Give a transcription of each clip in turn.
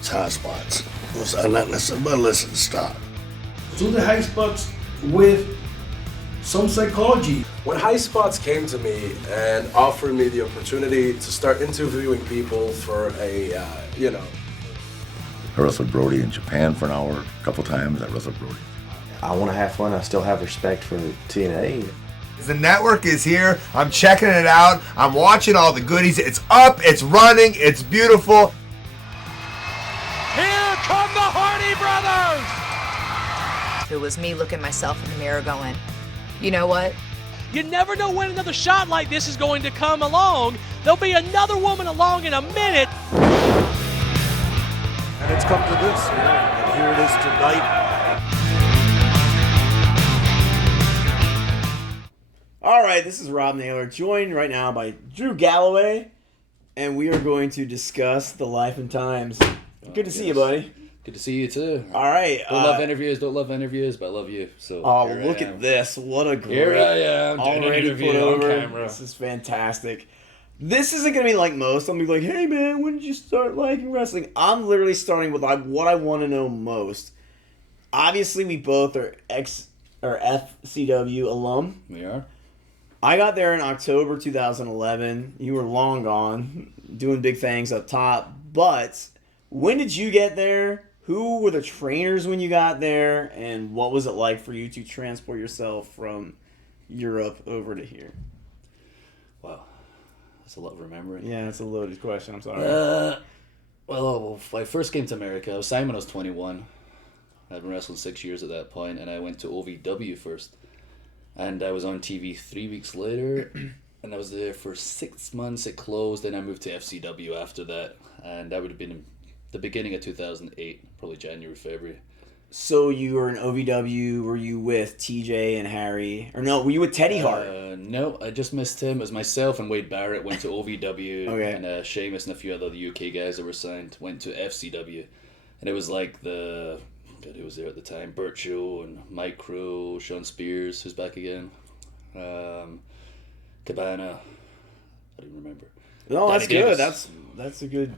It's high spots. Not necessarily, but listen, stop. Do the high spots with some psychology. When High Spots came to me and offered me the opportunity to start interviewing people for a, I wrestled Brody in Japan for an hour a couple times. I wrestled Brody. I want to have fun. I still have respect for TNA. The network is here. I'm checking it out. I'm watching all the goodies. It's up. It's running. It's beautiful. Here come the Hardy Brothers! It was me looking myself in the mirror going, you know what? You never know when another shot like this is going to come along. There'll be another woman along in a minute. And it's come to this, and here it is tonight. All right, this is Rob Naylor, joined right now by Drew Galloway, and we are going to discuss the life and times. Good to see you, buddy. Good to see you too. All right. Don't love interviews, but I love you. So. Oh, look at this! What a great. Here I am doing an interview on camera. This is fantastic. This isn't gonna be like most. I'm gonna be like, "Hey man, when did you start liking wrestling?" I'm literally starting with what I want to know most. Obviously, we both are FCW alum. We are. I got there in October 2011. You were long gone, doing big things up top. But when did you get there? Who were the trainers when you got there? And what was it like for you to transport yourself from Europe over to here? Wow. That's a lot of remembering. Yeah, that's a loaded question. I'm sorry. Well, when I first came to America, I was signed when I was 21. I'd been wrestling 6 years at that point, and I went to OVW first. And I was on TV 3 weeks later, and I was there for 6 months. It closed, and I moved to FCW after that. And that would have been the beginning of 2008, probably January, February. So you were in OVW, were you with TJ and Harry? Or no, were you with Teddy Hart? No, I just missed him. It was myself and Wade Barrett went to OVW, okay. And Sheamus and a few other UK guys that were signed went to FCW. And it was like who was there at the time? Burt Show and Mike Crow, Sean Spears, who's back again. Cabana. I don't remember. No, that's Danny good. Davis.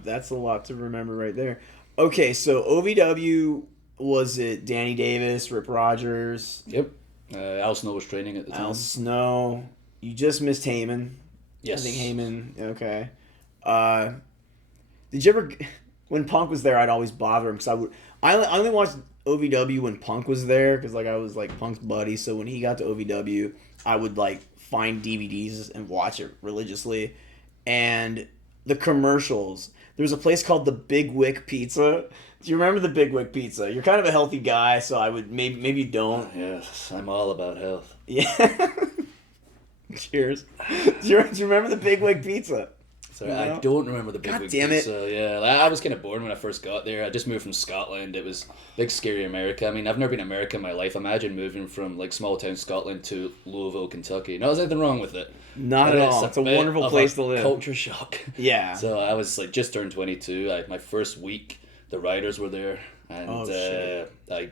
That's a lot to remember right there. Okay, so OVW, was it Danny Davis, Rip Rogers? Yep. Al Snow was training at the time. Al Snow. You just missed Heyman. Yes. I think Heyman. Okay. Did you ever, when Punk was there, I'd always bother him because I only watched OVW when Punk was there because I was like Punk's buddy. So when he got to OVW, I would find DVDs and watch it religiously. And the commercials. There was a place called the Big Wick Pizza. Do you remember the Big Wick Pizza? You're kind of a healthy guy, so I would maybe you don't. Yes, I'm all about health. Yeah. Cheers. Do you remember the Big Wick Pizza? Sorry, I don't remember the Big God Wick damn Pizza. Yeah, I was kind of bored when I first got there. I just moved from Scotland. It was big, scary America. I mean, I've never been to America in my life. Imagine moving from small town Scotland to Louisville, Kentucky. No, there's anything wrong with it. Not at all. It's a wonderful place to live. Culture shock. Yeah. So I was just turned 22. My first week, the Riders were there, and I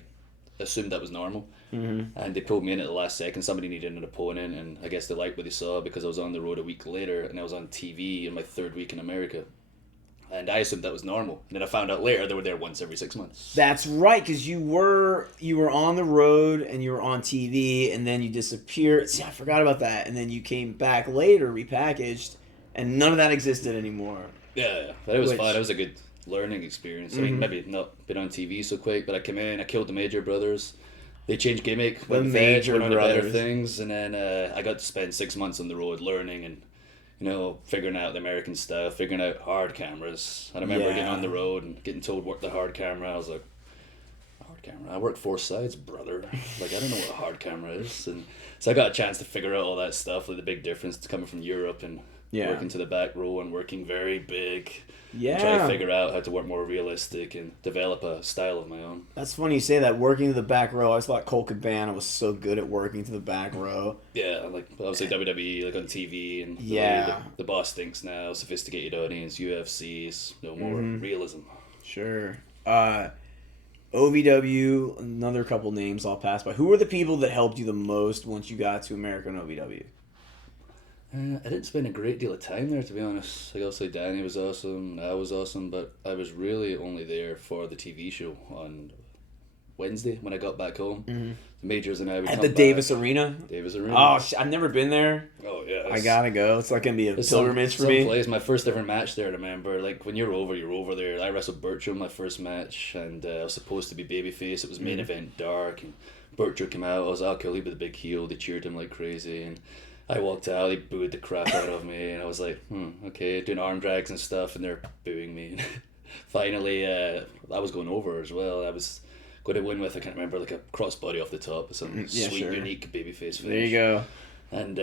assumed that was normal. Mm-hmm. And they pulled me in at the last second. Somebody needed an opponent, and I guess they liked what they saw because I was on the road a week later, and I was on TV in my third week in America. And I assumed that was normal. And then I found out later they were there once every 6 months. That's right, because you were on the road and you were on TV, and then you disappeared. See, I forgot about that. And then you came back later, repackaged, and none of that existed anymore. Yeah, but it was fun. It was a good learning experience. Mm-hmm. I mean, maybe not been on TV so quick, but I came in, I killed the Major Brothers. They changed gimmick, went on to better things, and then I got to spend 6 months on the road learning and figuring out the American stuff, figuring out hard cameras. I remember getting on the road and getting told work the hard camera. I was like, hard camera? I work 4 sides, brother. I don't know what a hard camera is. And so I got a chance to figure out all that stuff, the big difference coming from Europe and working to the back row and working very big. Yeah. Try to figure out how to work more realistic and develop a style of my own. That's funny you say that, working to the back row. I always thought Cole Cabana was so good at working to the back row. Yeah, obviously WWE, on TV, and the boss stinks now, sophisticated audience, UFCs, more realism. Sure. OVW, another couple names I'll pass by. Who were the people that helped you the most once you got to American OVW? I didn't spend a great deal of time there, to be honest. Like, obviously Danny was awesome, I was awesome, but I was really only there for the TV show on Wednesday when I got back home. Mm-hmm. The Majors and I would At come the back. Davis Arena? Davis Arena. Oh, I've never been there. Oh, yeah. I gotta go. It's like gonna be a It's pilgrimage for some me. place. My first ever match there, I remember. Like, when you're over there. I wrestled Bertram my first match, and I was supposed to be babyface. It was main event dark, and Bertram came out. I was like, okay, he'll be the big heel. They cheered him like crazy, and I walked out. They booed the crap out of me, and I was like, okay, doing arm drags and stuff, and they're booing me. Finally, I was going over as well. I was going to win with, I can't remember, like a crossbody off the top, some sweet, unique babyface finish. There you go. And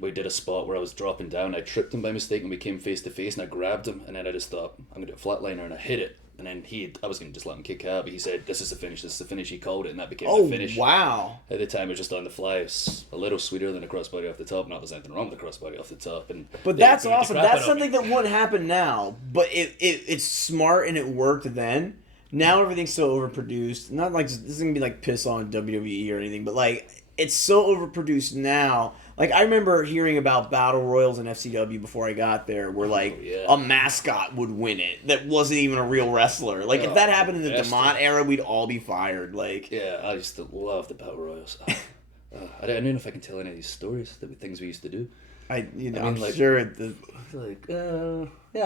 we did a spot where I was dropping down. I tripped him by mistake, and we came face to face, and I grabbed him, and then I just thought, I'm going to do a flatliner, and I hit it. And then I was going to just let him kick out, but he said, this is the finish, He called it, and that became the finish. Oh, wow. At the time, it was just on the fly. It was a little sweeter than a crossbody off the top. Not there's anything wrong with the crossbody off the top. But that's awesome. That's something that wouldn't happen now. But it's smart, and it worked then. Now everything's so overproduced. Not like, this is going to be like piss on WWE or anything, but like, it's so overproduced now. Like, I remember hearing about battle royals in FCW before I got there, where like a mascot would win it that wasn't even a real wrestler. Like, if that happened in the DeMont era, we'd all be fired. Like, yeah, I used to love the battle royals. I don't know if I can tell any of these stories, things we used to do. I'm sure. I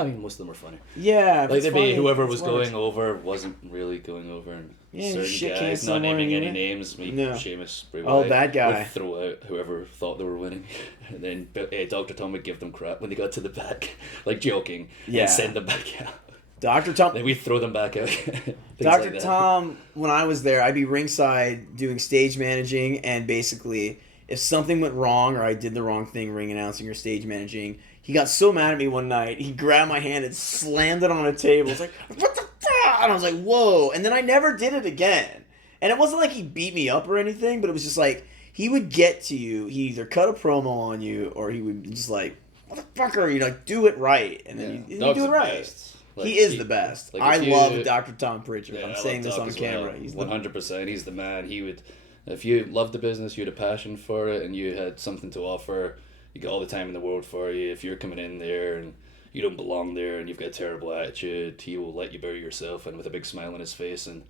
mean, most of them were funny. Yeah, like there'd be whoever was going over wasn't really going over, and certain guys, not naming any names, Sheamus, Bray Wyatt, that guy would throw out whoever thought they were winning, and then Dr. Tom would give them crap when they got to the back, like joking, and send them back out. Dr. Tom. Then we throw them back out. Dr. Tom, when I was there, I'd be ringside doing stage managing, and basically, if something went wrong or I did the wrong thing, ring announcing or stage managing, he got so mad at me one night, he grabbed my hand and slammed it on a table. It's like, what the fuck? And I was like, whoa. And then I never did it again. And it wasn't like he beat me up or anything, but it was just like, he would get to you, he either cut a promo on you, or he would just like, motherfucker, you like, do it right. And then you do it right. Like, he is the best. Like I love Dr. Tom Pritchard. I'm saying this on camera. He's 100%. He's the man. He would, if you loved the business, you had a passion for it, and you had something to offer, you got all the time in the world for you. If you're coming in there and you don't belong there and you've got a terrible attitude, he will let you bury yourself and with a big smile on his face and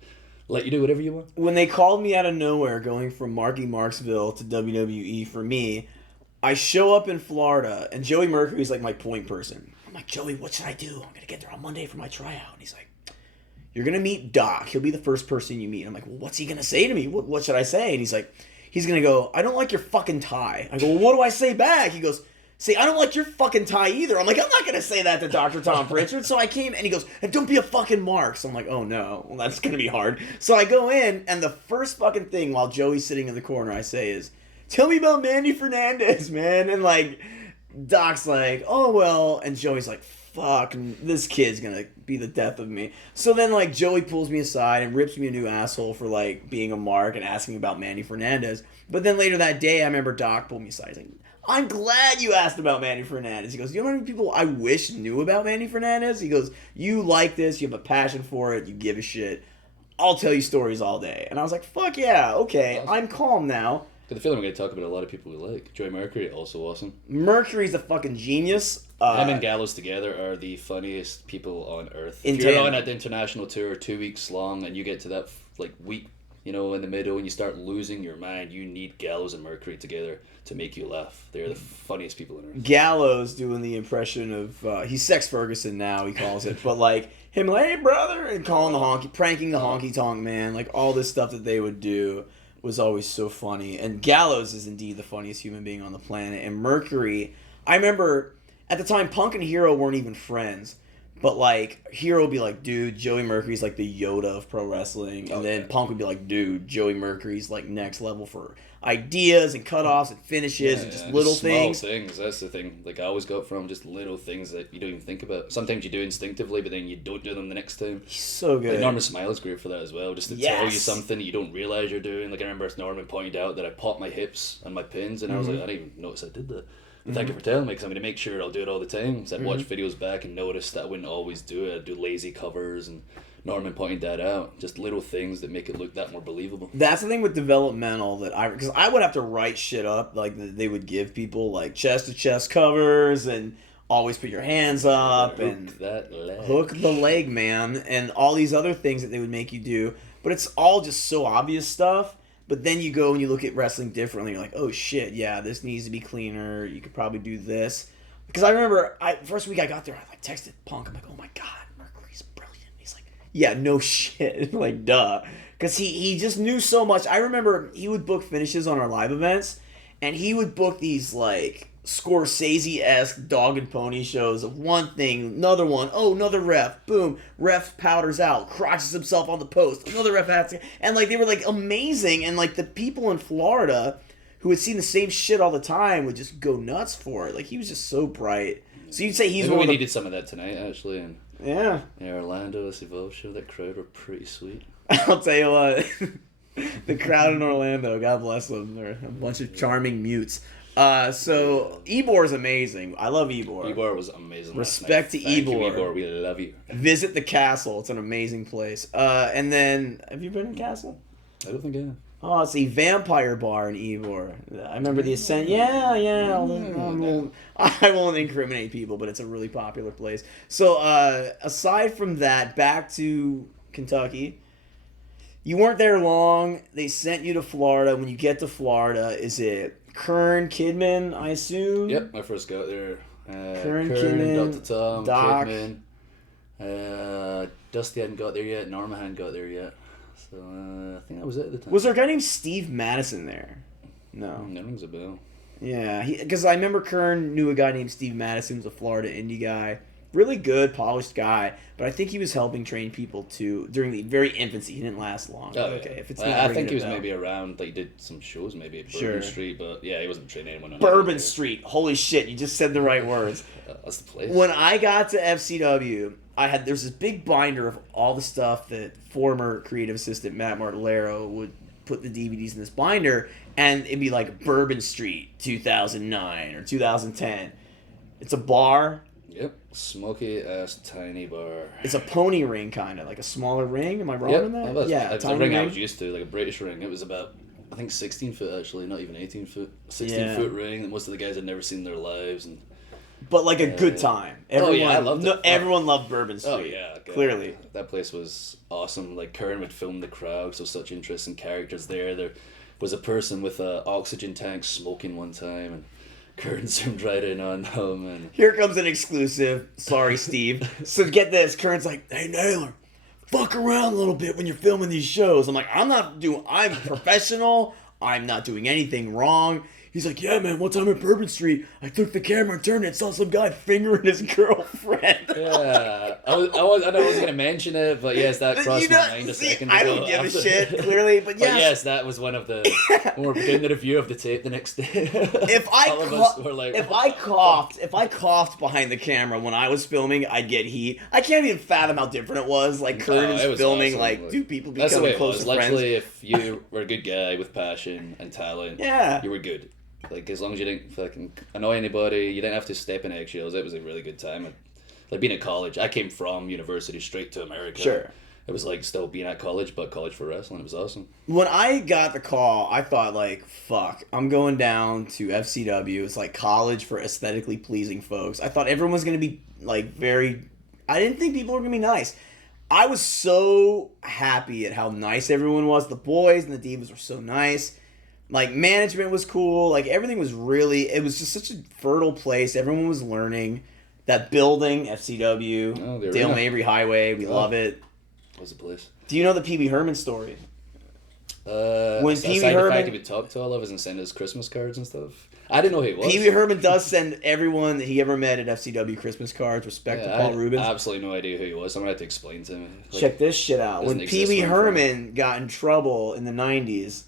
let you do whatever you want. When they called me out of nowhere going from Marky Marksville to WWE for me, I show up in Florida and Joey Mercury's like my point person. I'm like, Joey, what should I do? I'm going to get there on Monday for my tryout. And he's like, you're going to meet Doc. He'll be the first person you meet. I'm like, well, what's he going to say to me? What should I say? And he's like, he's going to go, I don't like your fucking tie. I go, well, what do I say back? He goes, say, I don't like your fucking tie either. I'm like, I'm not going to say that to Dr. Tom Pritchard. So I came, and he goes, and don't be a fucking mark. So I'm like, oh no, well, that's going to be hard. So I go in, and the first fucking thing while Joey's sitting in the corner I say is, tell me about Manny Fernandez, man. And like, Doc's like, oh well. And Joey's like, fuck, this kid's gonna be the death of me. So then like Joey pulls me aside and rips me a new asshole for like being a mark and asking about Manny Fernandez. But then later that day I remember Doc pulled me aside. He's like, I'm glad you asked about Manny Fernandez. He goes, you know how many people I wish knew about Manny Fernandez? He goes, you like this, you have a passion for it, you give a shit. I'll tell you stories all day. And I was like, fuck yeah, okay, awesome. I'm calm now. I feel like we're going to talk about a lot of people we like. Joey Mercury, also awesome. Mercury's a fucking genius. Him and Gallows together are the funniest people on earth. If you're on an international tour 2 weeks long and you get to that like week, you know, in the middle and you start losing your mind, you need Gallows and Mercury together to make you laugh. They're the funniest people on earth. Gallows doing the impression of, he's Sex Ferguson now, he calls it, but like him like, hey brother, and calling the honky, pranking the honky tonk man, like all this stuff that they would do was always so funny. And Gallows is indeed the funniest human being on the planet. And Mercury, I remember at the time Punk and Hero weren't even friends, but like Hero would be like, dude, Joey Mercury's like the Yoda of pro wrestling. And then Punk would be like, dude, Joey Mercury's like next level for ideas and cutoffs and finishes and just little things. Small things, that's the thing. Like I always got from just little things that you don't even think about. Sometimes you do instinctively, but then you don't do them the next time. He's so good. Like Norman Smile's great for that as well, just to tell you something that you don't realize you're doing. Like I remember Norman pointed out that I popped my hips and my pins, and I was like, I didn't even notice I did that. Thank you for telling me, because I'm going to make sure I'll do it all the time. So I'd watch videos back and notice that I wouldn't always do it. I'd do lazy covers and Norman pointed that out. Just little things that make it look that more believable. That's the thing with developmental because I would have to write shit up like they would give people like chest to chest covers and always put your hands up and hook the leg, man, and all these other things that they would make you do. But it's all just so obvious stuff. But then you go and you look at wrestling differently. You're like, oh shit, yeah, this needs to be cleaner. You could probably do this. Because I remember first week I got there, I like texted Punk. I'm like, oh my god, Mercury's brilliant. He's like, yeah, no shit. Like, duh. Because he just knew so much. I remember he would book finishes on our live events, and he would book these, like, Scorsese-esque dog and pony shows of one thing, another one, oh, another ref, boom, ref powders out, crotches himself on the post, another ref has to, and, like, they were, like, amazing, and, like, the people in Florida who had seen the same shit all the time would just go nuts for it. Like, he was just so bright. So you'd say he's Maybe one we of the... needed some of that tonight, actually, and Yeah. Orlando, this Evolve show, that crowd were pretty sweet. I'll tell you what, the crowd in Orlando, God bless them, they're a bunch of charming mutes. So Ebor's amazing. I love Ebor. Ebor was amazing. Respect to Thank you, Ebor. Ebor. We love you. Visit the castle. It's an amazing place. And then, have you been to the castle? I don't think I have. Oh, it's a vampire bar in Ebor. I remember the Ascent. Yeah. I won't incriminate people, but it's a really popular place. So aside from that, back to Kentucky. You weren't there long. They sent you to Florida. When you get to Florida, is it Kern, Kidman, I assume? Yep, I first got there. Kern, Kidman, Dr. Tom, Doc. Kidman. Dusty hadn't got there yet. Norma hadn't got there yet. So I think that was it at the time. Was there a guy named Steve Madison there? No. That rings a bell. Yeah, because I remember Kern knew a guy named Steve Madison, who was a Florida indie guy. Really good, polished guy, but I think he was helping train people too during the very infancy. He didn't last long. Oh, okay, yeah. if it's I think he was maybe around, like, he did some shows maybe at Bourbon Street, but yeah, he wasn't training anyone. Bourbon Street. Holy shit, you just said the right words. That's the place. When I got to FCW, there's this big binder of all the stuff that former creative assistant Matt Martellero would put the DVDs in this binder, and it'd be like Bourbon Street 2009 or 2010. It's a bar. Yep, smoky ass tiny bar. It's a pony ring, kind of like a smaller ring. Am I wrong in that? Yeah, it's a ring I was used to, like a British ring. It was about, I think, 16 foot actually, not even 18 foot. 16 foot ring that most of the guys had never seen in their lives, but like a good time. Everyone, I loved it. Everyone loved Bourbon Street. Oh yeah, clearly that place was awesome. Like Kern would film the crowd, so such interesting characters there. There was a person with an oxygen tank smoking one time, and Kern zoomed right in on them. And here comes an exclusive. Sorry, Steve. So get this. Kern's like, hey, Naylor, fuck around a little bit when you're filming these shows. I'm like, I'm professional. I'm not doing anything wrong. He's like, yeah, man, one time at Bourbon Street, I took the camera and turned it and saw some guy fingering his girlfriend. Yeah. I wasn't going to mention it, but yes, that crossed my mind a second ago. I don't give a shit, clearly, but yes. But yes, that was one of the... When we were doing the review of the tape the next day. If I coughed behind the camera when I was filming, I'd get heat. I can't even fathom how different it was. Like, Kurt is filming, awesome. Like, do people become close friends? Literally, if you were a good guy with passion and talent, you were good. Like, as long as you didn't fucking annoy anybody, you didn't have to step in eggshells. It was a really good time. Like, being at college, I came from university straight to America. Sure. It was like still being at college, but college for wrestling. It was awesome. When I got the call, I thought, like, fuck, I'm going down to FCW. It's like college for aesthetically pleasing folks. I thought everyone was going to be, like, I didn't think people were going to be nice. I was so happy at how nice everyone was. The boys and the divas were so nice. Like, management was cool. Like, everything was it was just such a fertile place. Everyone was learning. That building, FCW, Dale Mabry Highway, we love it. What was the place? Do you know the Pee Wee Herman story? When Pee Wee Herman... the fact he would talk to all of us and send us Christmas cards and stuff. I didn't know who he was. Pee Wee Herman does send everyone that he ever met at FCW Christmas cards. Respect to Paul Rubens. I had absolutely no idea who he was. I'm going to have to explain to him. Like, check this shit out. When Pee Wee Herman got in trouble in the 90s,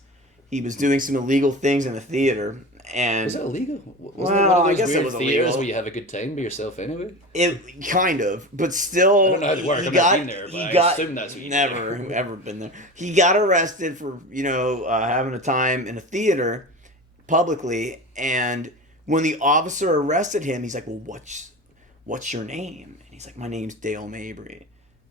he was doing some illegal things in the theater. And was it illegal? I guess it was illegal. Where you have a good time by yourself anyway? It kind of, but still. I don't know how to work. I've not been there, but I assume that's what you never ever been there. He got arrested for having a time in a theater publicly, and when the officer arrested him, he's like, "Well, what's your name?" And he's like, "My name's Dale Mabry."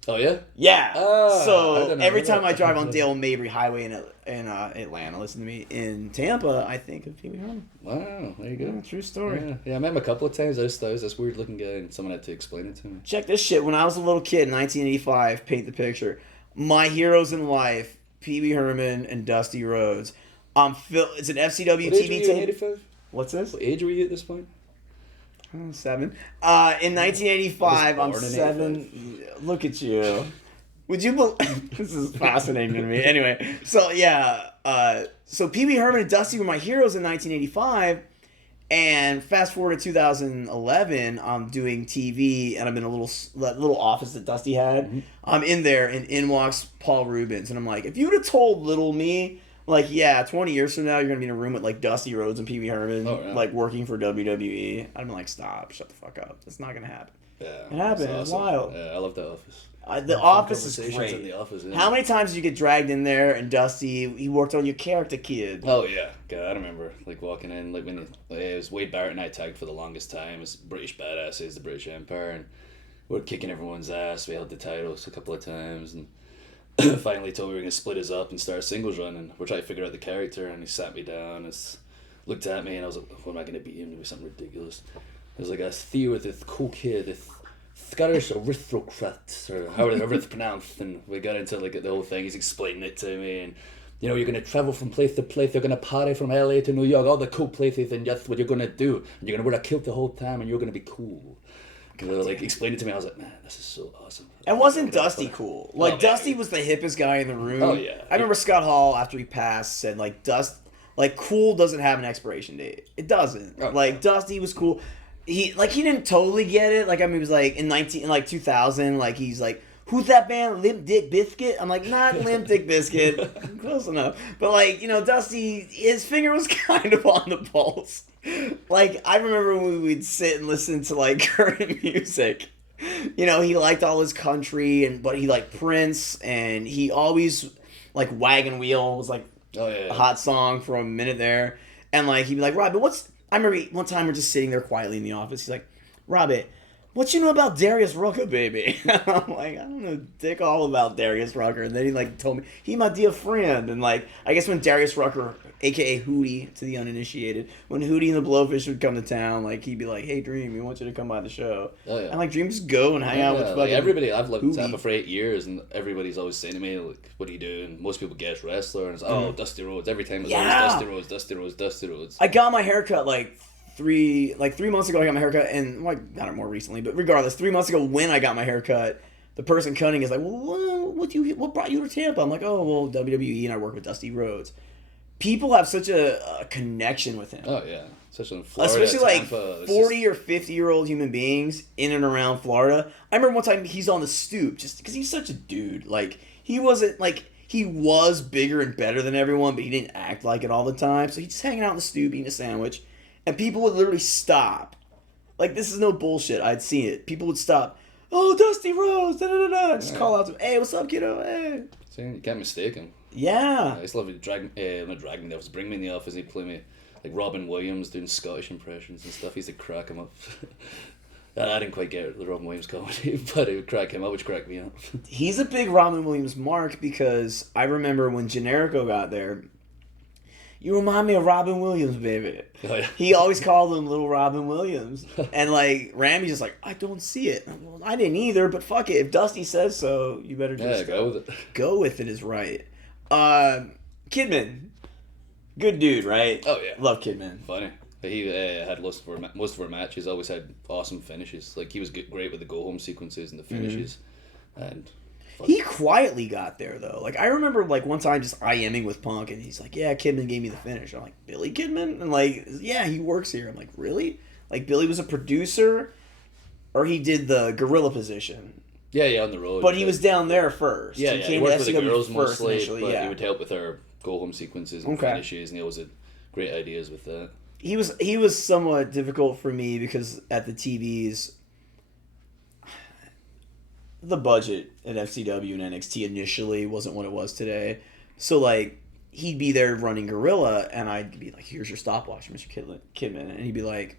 Oh yeah. Yeah. I So didn't know every that. time I drive on Dale Mabry Highway in Atlanta, listen to me, in Tampa, I think of Pee Wee Herman. Wow, there you go. Yeah, true story. Yeah, I met him a couple of times. I just thought he was this weird looking guy, and someone had to explain it to me. Check this shit. When I was a little kid in 1985, paint the picture. My heroes in life, Pee Wee Herman and Dusty Rhodes. It's an FCW What age TV were you in tape. 85? What's this? What age were you at this point? 7. In 1985, I I'm was born in 7. Look at you. Would you believe? This is fascinating to me. Anyway, so yeah. So Pee Wee Herman and Dusty were my heroes in 1985. And fast forward to 2011, I'm doing TV, and I'm in a little office that Dusty had. Mm-hmm. I'm in there, and in walks Paul Rubens, and I'm like, if you would have told little me, like, yeah, 20 years from now, you're gonna be in a room with like Dusty Rhodes and Pee Wee Herman, like working for WWE, I'd be like, stop, shut the fuck up. That's not gonna happen. Yeah, it happened. Awesome. It's wild. Yeah, I love The Office. The Office is Conversations great. in The Office, yeah. How many times did you get dragged in there, and Dusty, he worked on your character, kid? Oh yeah, God, I remember like walking in, like when it was Wade Barrett and I tagged for the longest time as British badasses, the British Empire, and we were kicking everyone's ass. We held the titles a couple of times, and finally told me we were gonna split us up and start a singles run, and we're trying to figure out the character. And he sat me down, and looked at me, and I was like, "What am I gonna be? Him to be something ridiculous." It was like a Theo with this cool kid, this Scottish aristocrat, or however it's pronounced, and we got into like the whole thing. He's explaining it to me, and you know, you're gonna travel from place to place. You're gonna party from LA to New York, all the cool places, and that's what you're gonna do. And you're gonna wear a kilt the whole time, and you're gonna be cool. And they like explained it to me. I was like, man, this is so awesome. And wasn't Dusty cool? Like, Dusty was the hippest guy in the room. Oh yeah. I remember Scott Hall, after he passed, said like cool doesn't have an expiration date. It doesn't. Oh, like Dusty was cool. He didn't totally get it. Like, I mean, he was like in 2000, like he's like, who's that band? Limp Dick Biscuit? I'm like, not Limp Dick Biscuit. Close enough. But like, you know, Dusty, his finger was kind of on the pulse. Like, I remember when we'd sit and listen to like current music. You know, he liked all his country, but he liked Prince, and he always like Wagon Wheel was like a hot song for a minute there. And like he'd be like, Rob, but I remember one time we're just sitting there quietly in the office. He's like, Robert, what you know about Darius Rucker, baby? I'm like, I don't know dick all about Darius Rucker. And then he like told me, he my dear friend. And like, I guess when Darius Rucker, a.k.a. Hootie to the uninitiated, when Hootie and the Blowfish would come to town, like he'd be like, hey Dream, we want you to come by the show. Oh, yeah. And like Dream just go and hang out with fucking like everybody. I've lived in Hootie. Tampa for 8 years, and everybody's always saying to me, like, what do you do? And most people guess wrestler, and it's Dusty Rhodes. Every time it's always Dusty Rhodes, Dusty Rhodes, Dusty Rhodes. I got my haircut like 3 months ago. I got my haircut, and well, I got it more recently, but regardless, 3 months ago when I got my haircut, the person cutting is like, well, what brought you to Tampa? I'm like, oh, well, WWE, and I work with Dusty Rhodes. People have such a connection with him. Oh yeah, especially in Florida, especially Tampa, like 40 or 50-year-old human beings in and around Florida. I remember one time he's on the stoop just because he's such a dude. Like, he wasn't like, he was bigger and better than everyone, but he didn't act like it all the time. So he's just hanging out on the stoop eating a sandwich, and people would literally stop. Like, this is no bullshit. I'd seen it. People would stop. Oh, Dusty Rhodes, da da da da. Just call out to him. Hey, what's up, kiddo? Hey. See, you can't mistake him. Yeah. I used to love to not drag me there, bring me in the office, and he'd play me like Robin Williams doing Scottish impressions and stuff. He used to crack him up. I didn't quite get the Robin Williams comedy, but it would crack him up, which cracked me up. He's a big Robin Williams mark, because I remember when Generico got there, you remind me of Robin Williams, baby. Oh, yeah. He always called him Little Robin Williams. And like, Ramy's just like, I don't see it. Well, I didn't either, but fuck it. If Dusty says so, you better just go with it. Go with it is right. Kidman, good dude, right? Oh yeah, love Kidman. Funny. He had most of our matches. Always had awesome finishes. Like, he was great with the go home sequences and the finishes, and he quietly got there though. Like, I remember like one time just IMing with Punk, and he's like, "Yeah, Kidman gave me the finish." I'm like, "Billy Kidman?" And like, "Yeah, he works here." I'm like, "Really?" Like, Billy was a producer, or he did the gorilla position. Yeah, on the road. But he was down there first. Yeah, he worked with the girls mostly, initially, but he would help with our go home sequences and finishes, and he always had great ideas with that. He was somewhat difficult for me because at the TVs, the budget at FCW and NXT initially wasn't what it was today. So like, he'd be there running Gorilla, and I'd be like, "Here's your stopwatch, Mr. Kidman," and he'd be like,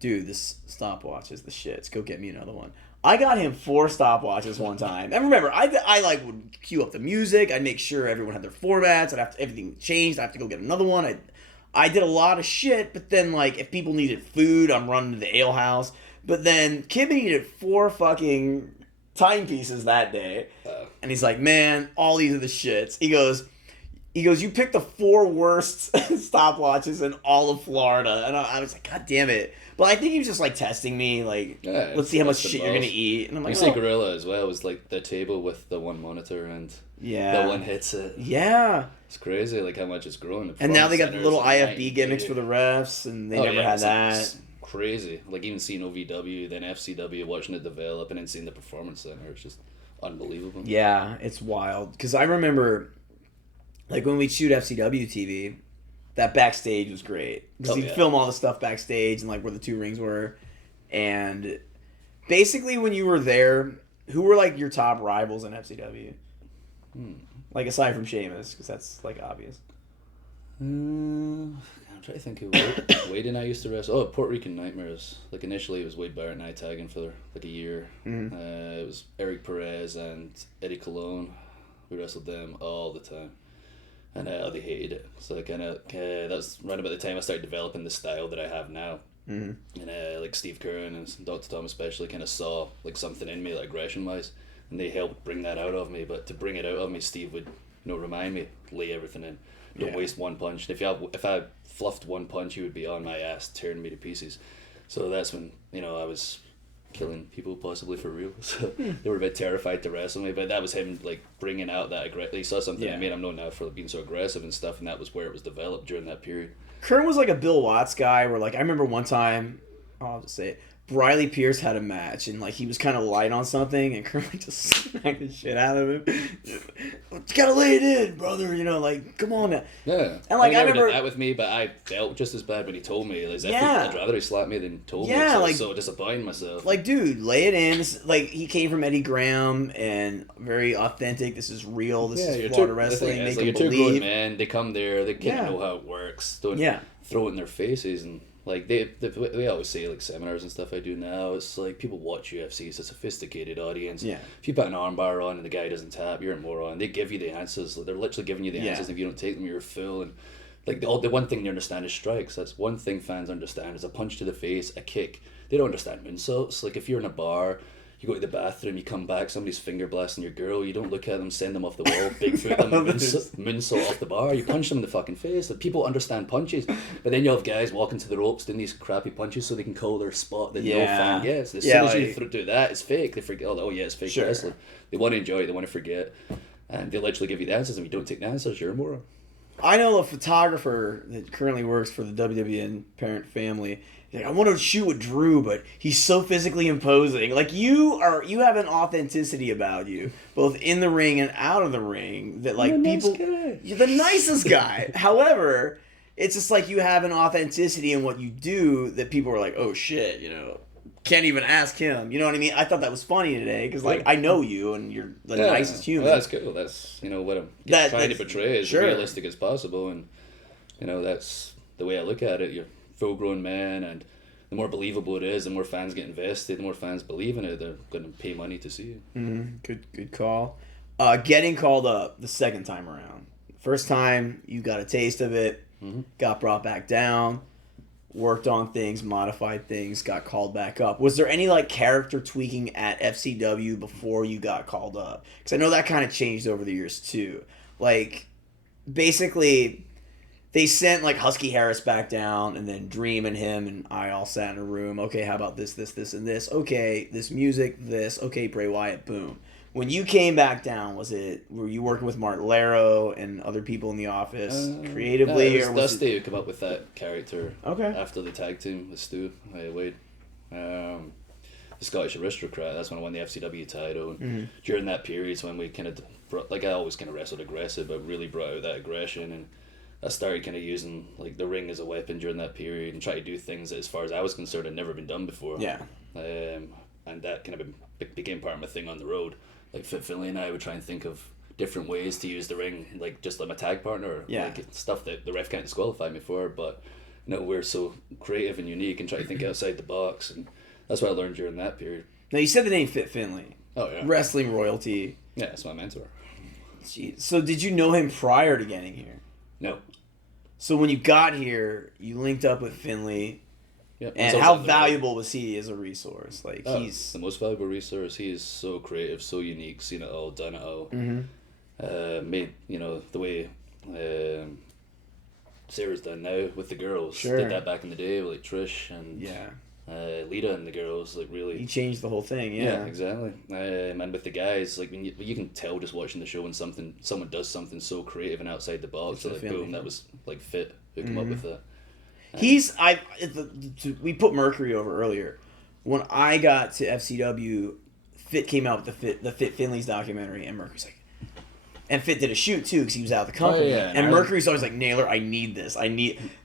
"Dude, this stopwatch is the shit. Go get me another one." I got him 4 stopwatches one time. And remember, I like would cue up the music. I'd make sure everyone had their formats. I'd have to, everything changed. I have to go get another one. I did a lot of shit, but then like if people needed food, I'm running to the ale house. But then Kimmy needed 4 fucking timepieces that day. And he's like, man, all these are the shits. He goes, you picked the 4 worst stopwatches in all of Florida. And I was like, God damn it. But I think he was just like testing me, like, let's see how much shit you're going to eat. And I'm like, you say Gorilla as well was like the table with the one monitor and the one headset. Yeah. It's crazy, like how much it's grown. And now they got the little IFB gimmicks for the refs, and they never had that. It's crazy. Like even seeing OVW, then FCW, watching it develop, and then seeing the Performance Center, it's just unbelievable. Yeah, it's wild. Because I remember, like when we'd shoot FCW TV, that backstage was great. Because you'd film all the stuff backstage and like where the 2 rings were. And basically when you were there, who were like your top rivals in FCW? Like aside from Sheamus, because that's like obvious. I'm trying to think who Wade and I used to wrestle. Oh, Puerto Rican Nightmares. Like initially it was Wade Barrett and I tagging for like a year. It was Eric Perez and Eddie Colon. We wrestled them all the time. And they hated it. So kind of that was right about the time I started developing the style that I have now. And like Steve Curran and Dr. Tom especially kind of saw like something in me, like aggression wise, and they helped bring that out of me. But to bring it out of me, Steve would remind me, lay everything in, don't waste one punch. And if I fluffed one punch, he would be on my ass, tearing me to pieces. So that's when I was killing people possibly for real. So they were a bit terrified to wrestle me, but that was him like bringing out that he saw something in me, and I'm known now for being so aggressive and stuff, and that was where it was developed during that period. Kern was like a Bill Watts guy where like I remember one time, I'll just say it, Briley Pierce had a match and like he was kind of light on something and Kern like just smacked the shit out of him. You gotta lay it in, brother, like come on now. Yeah. And like he never I remember did that with me, but I felt just as bad when he told me. Like, I'd rather he slapped me than told me. So like, I was so disappointed in myself. Like, dude, lay it in. Like he came from Eddie Graham and very authentic. This is real. This is Florida wrestling. Make them believe. believe. Two grown men. They come there. They kind of know how it works. Don't throw it in their faces and. Like they always say like seminars and stuff I do now, it's like people watch UFC, it's a sophisticated audience. Yeah. If you put an armbar on and the guy doesn't tap, you're a moron. They give you the answers. They're literally giving you the answers, and if you don't take them, you're a fool. And like the one thing they understand is strikes. That's one thing fans understand is a punch to the face, a kick. They don't understand insults. Like if you're in a bar, you go to the bathroom, you come back, somebody's finger blasting your girl, you don't look at them, send them off the wall, Bigfoot them, moonsault off the bar, you punch them in the fucking face. Like, people understand punches, but then you have guys walking to the ropes doing these crappy punches so they can call their spot that no fan gets. As soon as you do that, it's fake. They forget, it's fake wrestling. They want to enjoy it, they want to forget, and they literally give you the answers, and if you don't take the answers, you're a moron. I know a photographer that currently works for the WWE and parent family. Like, I want to shoot with Drew, but he's so physically imposing. Like you have an authenticity about you, both in the ring and out of the ring. That like you're the nicest guy. However, it's just like you have an authenticity in what you do that people are like, oh shit, can't even ask him. You know what I mean? I thought that was funny today because like I know you and you're the nicest human. Well, that's cool. That's what I'm trying to portray as realistic as possible, and that's the way I look at it. You're full-grown man, and the more believable it is, the more fans get invested, the more fans believe in it, they're going to pay money to see you. Good call. Getting called up the second time around. First time, you got a taste of it, got brought back down, worked on things, modified things, got called back up. Was there any like character tweaking at FCW before you got called up? Because I know that kind of changed over the years too. Like, basically, they sent like Husky Harris back down, and then Dream and him and I all sat in a room. Okay, how about this, and this? Okay, this music, this. Okay, Bray Wyatt, boom. When you came back down, were you working with Mark Laro and other people in the office creatively? It was Dusty who came up with that character. Okay. After the tag team with Stu, Wade. The Scottish Aristocrat, that's when I won the FCW title. And during that period is when we kind of brought, like I always kind of wrestled aggressive, but really brought out that aggression, and I started kind of using like the ring as a weapon during that period and try to do things that, as far as I was concerned, had never been done before. Yeah. And that kind of became part of my thing on the road. Like Finlay and I would try and think of different ways to use the ring, like just like my tag partner, like stuff that the ref can't disqualify me for. But we're so creative and unique and try to think outside the box, and that's what I learned during that period. Now, you said the name Fit Finlay. Oh, yeah. Wrestling royalty. Yeah, that's my mentor. Jeez. So did you know him prior to getting here? No. So when you got here, you linked up with Finlay. Yep. And how valuable was he as a resource? Like he's the most valuable resource. He is so creative, so unique, seen it all, done it all. Made, the way Sarah's done now with the girls. Sure. Did that back in the day with like Trish and Lita and the girls. Like really, he changed the whole thing. Yeah, exactly. And with the guys, like when you can tell just watching the show when someone does something so creative and outside the box. So like boom, that was like Fit who came up with that. We put Mercury over earlier. When I got to FCW, Fit came out with the Fit Finlay's documentary, and Mercury's like, and Fit did a shoot too because he was out of the company. And Mercury's always like, Naylor, I need this.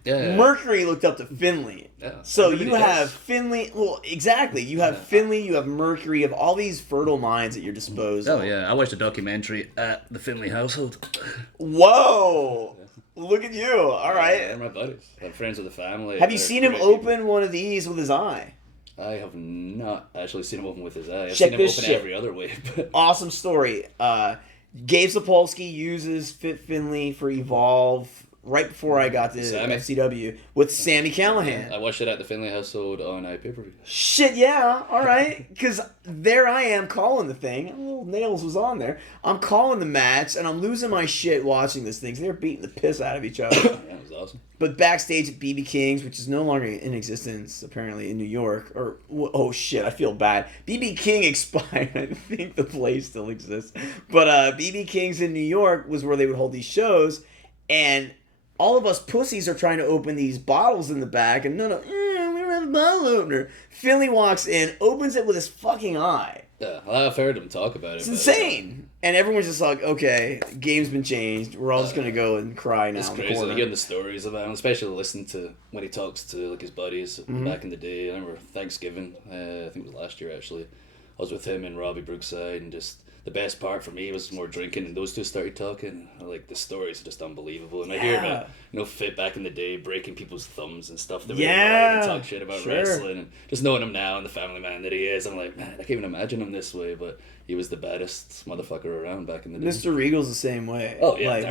Mercury looked up to Finlay. Yeah. So you have Finlay. Well, exactly. You have Finlay. You have Mercury. You have all these fertile minds at your disposal. Oh yeah, I watched a documentary at the Finlay household. Whoa. Look at you. All right. They're my buddies. I'm friends with the family. Have you seen him open one of these with his eye? I have not actually seen him open with his eye. I've Check seen him this open shit. every other way. But... Awesome story. Gabe Sapolsky uses Fit Finlay for Evolve right before I got to FCW with Sami Callihan. I watched it at the Finlay household on pay-per-view. Shit, yeah, all right. Because there I am calling the thing. Little Nails was on there. I'm calling the match, and I'm losing my shit watching this thing. They're beating the piss out of each other. Yeah, it was awesome. But backstage at BB King's, which is no longer in existence, apparently, in New York, oh shit, I feel bad. BB King expired. I think the place still exists. But BB King's in New York was where they would hold these shows, and all of us pussies are trying to open these bottles in the back, and we don't have a bottle opener. Finlay walks in, opens it with his fucking eye. Yeah, I've heard him talk about it. It's insane. And everyone's just like, okay, game's been changed. We're all just going to go and cry now. It's crazy. Like, hearing the stories about him, especially listening to when he talks to like his buddies back in the day. I remember Thanksgiving, I think it was last year actually. I was with him and Robbie Brookside, and just the best part for me was more drinking, and those two started talking. Like, the stories are just unbelievable. And I hear about, Fit back in the day, breaking people's thumbs and stuff. That and talk shit about wrestling, and just knowing him now and the family man that he is, I'm like, man, I can't even imagine him this way, but he was the baddest motherfucker around back in the day. Mr. Regal's the same way. Oh yeah, like,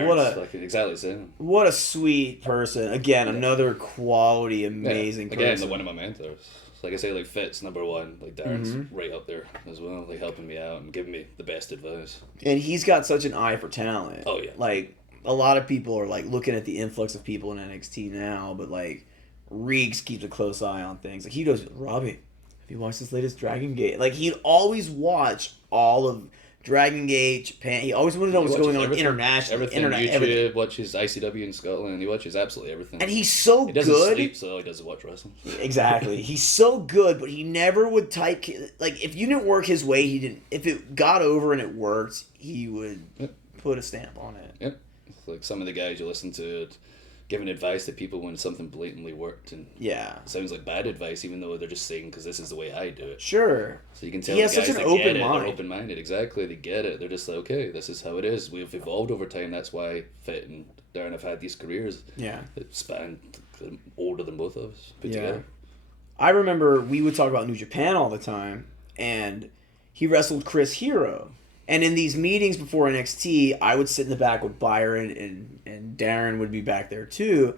exactly the same. What a sweet person. Again, another quality, amazing person. Again, one of my mentors. Like I say, like Fit's number one. Like Darren's right up there as well. Like helping me out and giving me the best advice. And he's got such an eye for talent. Oh yeah. Like a lot of people are like looking at the influx of people in NXT now, but like Reeks keeps a close eye on things. Like he does. Robbie, have you watched this latest Dragon Gate? Like he'd always watch all of Dragon Gate, Japan. He always wanted to know what's going on internationally. Everything. Watches ICW in Scotland. He watches absolutely everything. And he's so he good. He doesn't sleep, so he doesn't watch wrestling. Exactly. He's so good, but he never would type. Like, if you didn't work his way, he didn't. If it got over and it worked, he would put a stamp on it. Yep. It's like some of the guys you listen to giving advice to people when something blatantly worked, and it sounds like bad advice, even though they're just saying because this is the way I do it. Sure. So you can tell he the has guys such an that open get it, mind. they're open-minded. Exactly, they get it. They're just like, okay, this is how it is. We've evolved over time. That's why Fit and Darren have had these careers. Yeah. That span older than both of us put together. I remember we would talk about New Japan all the time, and he wrestled Chris Hero. And in these meetings before NXT, I would sit in the back with Byron, and Darren would be back there too.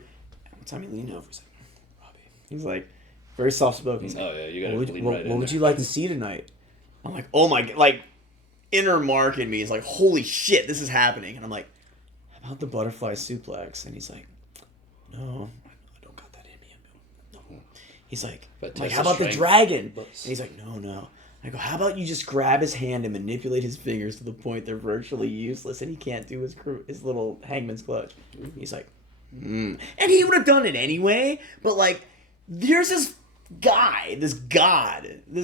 One time he leaned over, he's like, Robbie. He's like, very soft spoken. He's like, oh yeah, you gotta lean right in what would you like to see tonight? I'm like, oh my, like, inner Mark in me is like, holy shit, this is happening. And I'm like, how about the butterfly suplex? And he's like, no, I don't got that in me. No. He's like, how about the dragon? And he's like, no. I go, how about you just grab his hand and manipulate his fingers to the point they're virtually useless and he can't do his little hangman's clutch. He's like, And he would have done it anyway, but like, there's this guy, this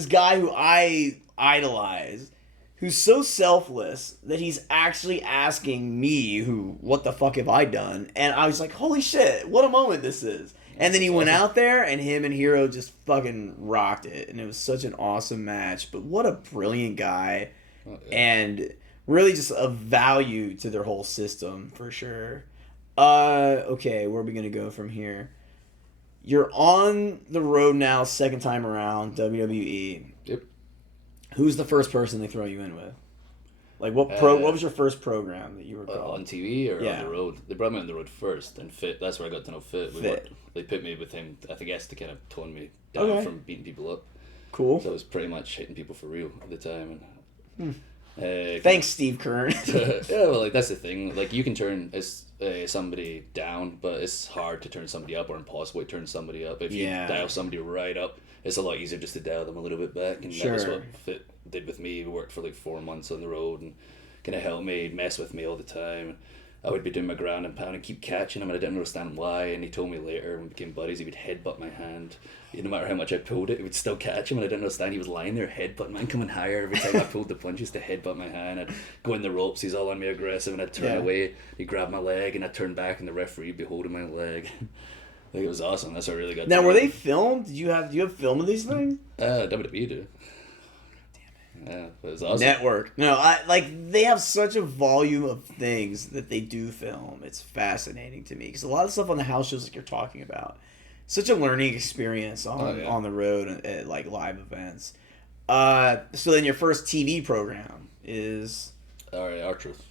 guy who I idolize, who's so selfless that he's actually asking me, what the fuck have I done? And I was like, holy shit, what a moment this is. And then he went out there, and him and Hero just fucking rocked it, and it was such an awesome match. But what a brilliant guy, and really just a value to their whole system, for sure. Okay, where are we going to go from here? You're on the road now, second time around, WWE. Yep. Who's the first person they throw you in with? Like what was your first program that you were called? On TV or on the road? They brought me on the road first, and Fit. That's where I got to know Fit. They put me with him. I guess to kind of tone me down from beating people up. Cool. So I was pretty much hitting people for real at the time. And thanks, Steve Kern. Yeah, well, like that's the thing. Like you can turn somebody down, but it's hard to turn somebody up, or impossible to turn somebody up. If you dial somebody right up, it's a lot easier just to dial them a little bit back. And that was what Fit did with me. We worked for like 4 months on the road and kind of helped me, mess with me all the time. I would be doing my ground and pound and keep catching him, and I didn't understand why. And he told me later when we became buddies, he would headbutt my hand. No matter how much I pulled it, it would still catch him, and I didn't understand. He was lying there headbutting me, coming higher every time I pulled the punches to headbutt my hand. I'd go in the ropes, he's all on me aggressive, and I'd turn away. He'd grab my leg, and I'd turn back, and the referee would be holding my leg. Like, it was awesome. That's what I really got. Now, were they filmed? Do you have film of these things? WWE do. Yeah, it was awesome. Network. No, they have such a volume of things that they do film. It's fascinating to me because a lot of stuff on the house shows like you're talking about, such a learning experience on the road at like live events. So then your first TV program is R-Truth.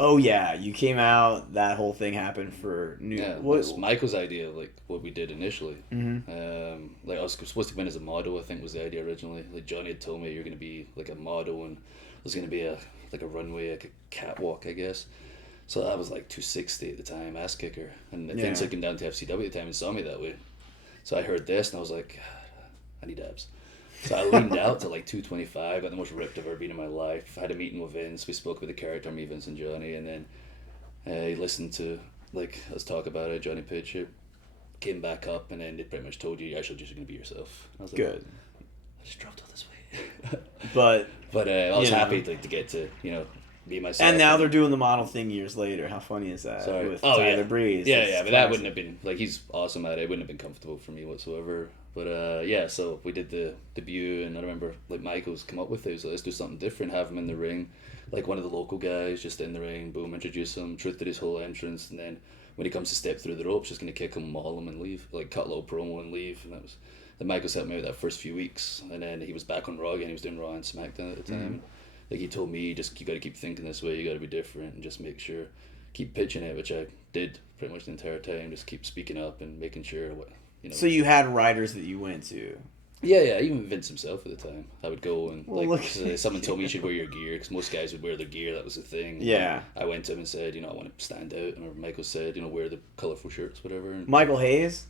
Oh yeah, you came out. That whole thing happened for New. Yeah, it was Michael's idea, like what we did initially. Mm-hmm. Like I was supposed to come in as a model. I think was the idea originally. Like Johnny had told me you're going to be like a model, and there's going to be a runway, like a catwalk, I guess. So I was like 260 at the time, ass kicker, and Vince had come down to FCW at the time and saw me that way. So I heard this and I was like, I need abs. So I leaned out to like 225, got the most ripped I've ever been in my life. I had a meeting with Vince, we spoke with the character, me, Vince and Johnny, and then he listened to like us talk about it, Johnny pitched it, came back up, and then they pretty much told you actually just going to be yourself. I was like, good. I just dropped all this weight. but I was happy to get to, be myself. And now they're doing the model thing years later. How funny is that? Sorry. With Tyler Breeze. Yeah, but that wouldn't have been, like, he's awesome at it. It wouldn't have been comfortable for me whatsoever. But, so we did the debut, and I remember, like, Michael's come up with it. He was like, let's do something different, have him in the ring. Like, one of the local guys just in the ring, boom, introduce him. Truth did his whole entrance, and then when he comes to step through the ropes, just going to kick him, maul him, and leave. Like, cut a little promo and leave. And that was... Then Michael's helped me out that first few weeks, and then he was back on Raw again. He was doing Raw and SmackDown at the time. Mm-hmm. Like, he told me, you got to keep thinking this way, you got to be different, and just make sure, keep pitching it, which I did pretty much the entire time, just keep speaking up and making sure what, So you had writers that you went to? Yeah, even Vince himself at the time. I would go and, someone told me you should wear your gear, because most guys would wear their gear, that was the thing. Yeah. And I went to him and said, I want to stand out, and Michael said, wear the colourful shirts, whatever. And Michael Hayes?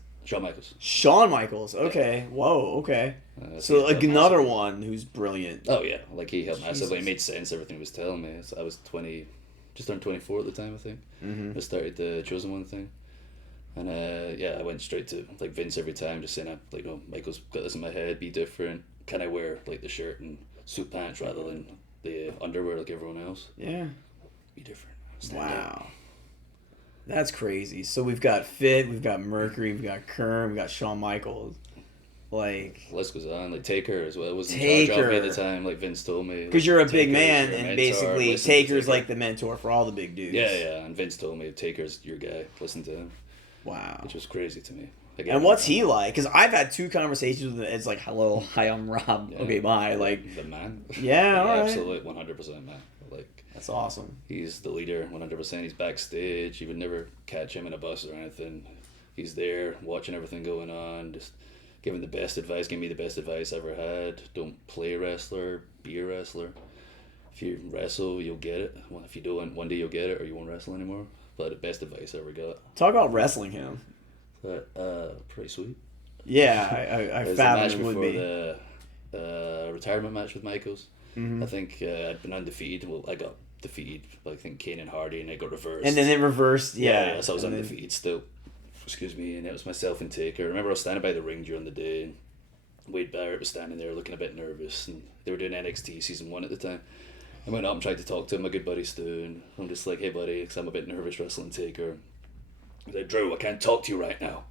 Shawn Michaels, okay. Yeah. Whoa, okay. So like another one who's brilliant. Oh yeah, like he helped massively. It made sense, everything he was telling me. So I was 20, just turned 24 at the time, I think. Mm-hmm. I started the Chosen One thing. And I went straight to like Vince every time, just saying, Michael's got this in my head, be different. Can I wear like the shirt and suit pants rather than the underwear like everyone else? Yeah. Be different. Wow. That's crazy. So we've got Fit, we've got Mercury, we've got Kern, we've got Shawn Michaels. Like, the list goes on. Like Taker as well. I wasn't in charge of me at the time, like Vince told me. Because you're a big man, and basically Taker's like the mentor for all the big dudes. Yeah, and Vince told me, Taker's your guy. Listen to him. Wow. Which was crazy to me. Like, and what's he like? Because I've had 2 conversations with him. It's like, hello, hi, I'm Rob. Yeah. Okay, bye. Like, the man. Yeah, all right. Absolutely, 100% man. Like, that's awesome. He's the leader, 100%. He's backstage. You would never catch him in a bus or anything. He's there watching everything going on, just giving the best advice. Gave me the best advice I ever had. Don't play wrestler, be a wrestler. If you wrestle, you'll get it. If you don't, one day you'll get it, or you won't wrestle anymore. But the best advice I ever got. Talk about wrestling him. Pretty sweit. Yeah, I found it would be. The retirement match with Michaels. Mm-hmm. I think I'd been undefeated. Well, I got defeated by, I think, Kane and Hardy, and it got reversed. And then it reversed, yeah. So I was undefeated still. Excuse me, and it was myself and Taker. I remember I was standing by the ring during the day, and Wade Barrett was standing there looking a bit nervous, and they were doing NXT Season 1 at the time. I went up and tried to talk to him, my good buddy Stu, and I'm just like, hey buddy, because I'm a bit nervous wrestling Taker. He's like, Drew, I can't talk to you right now.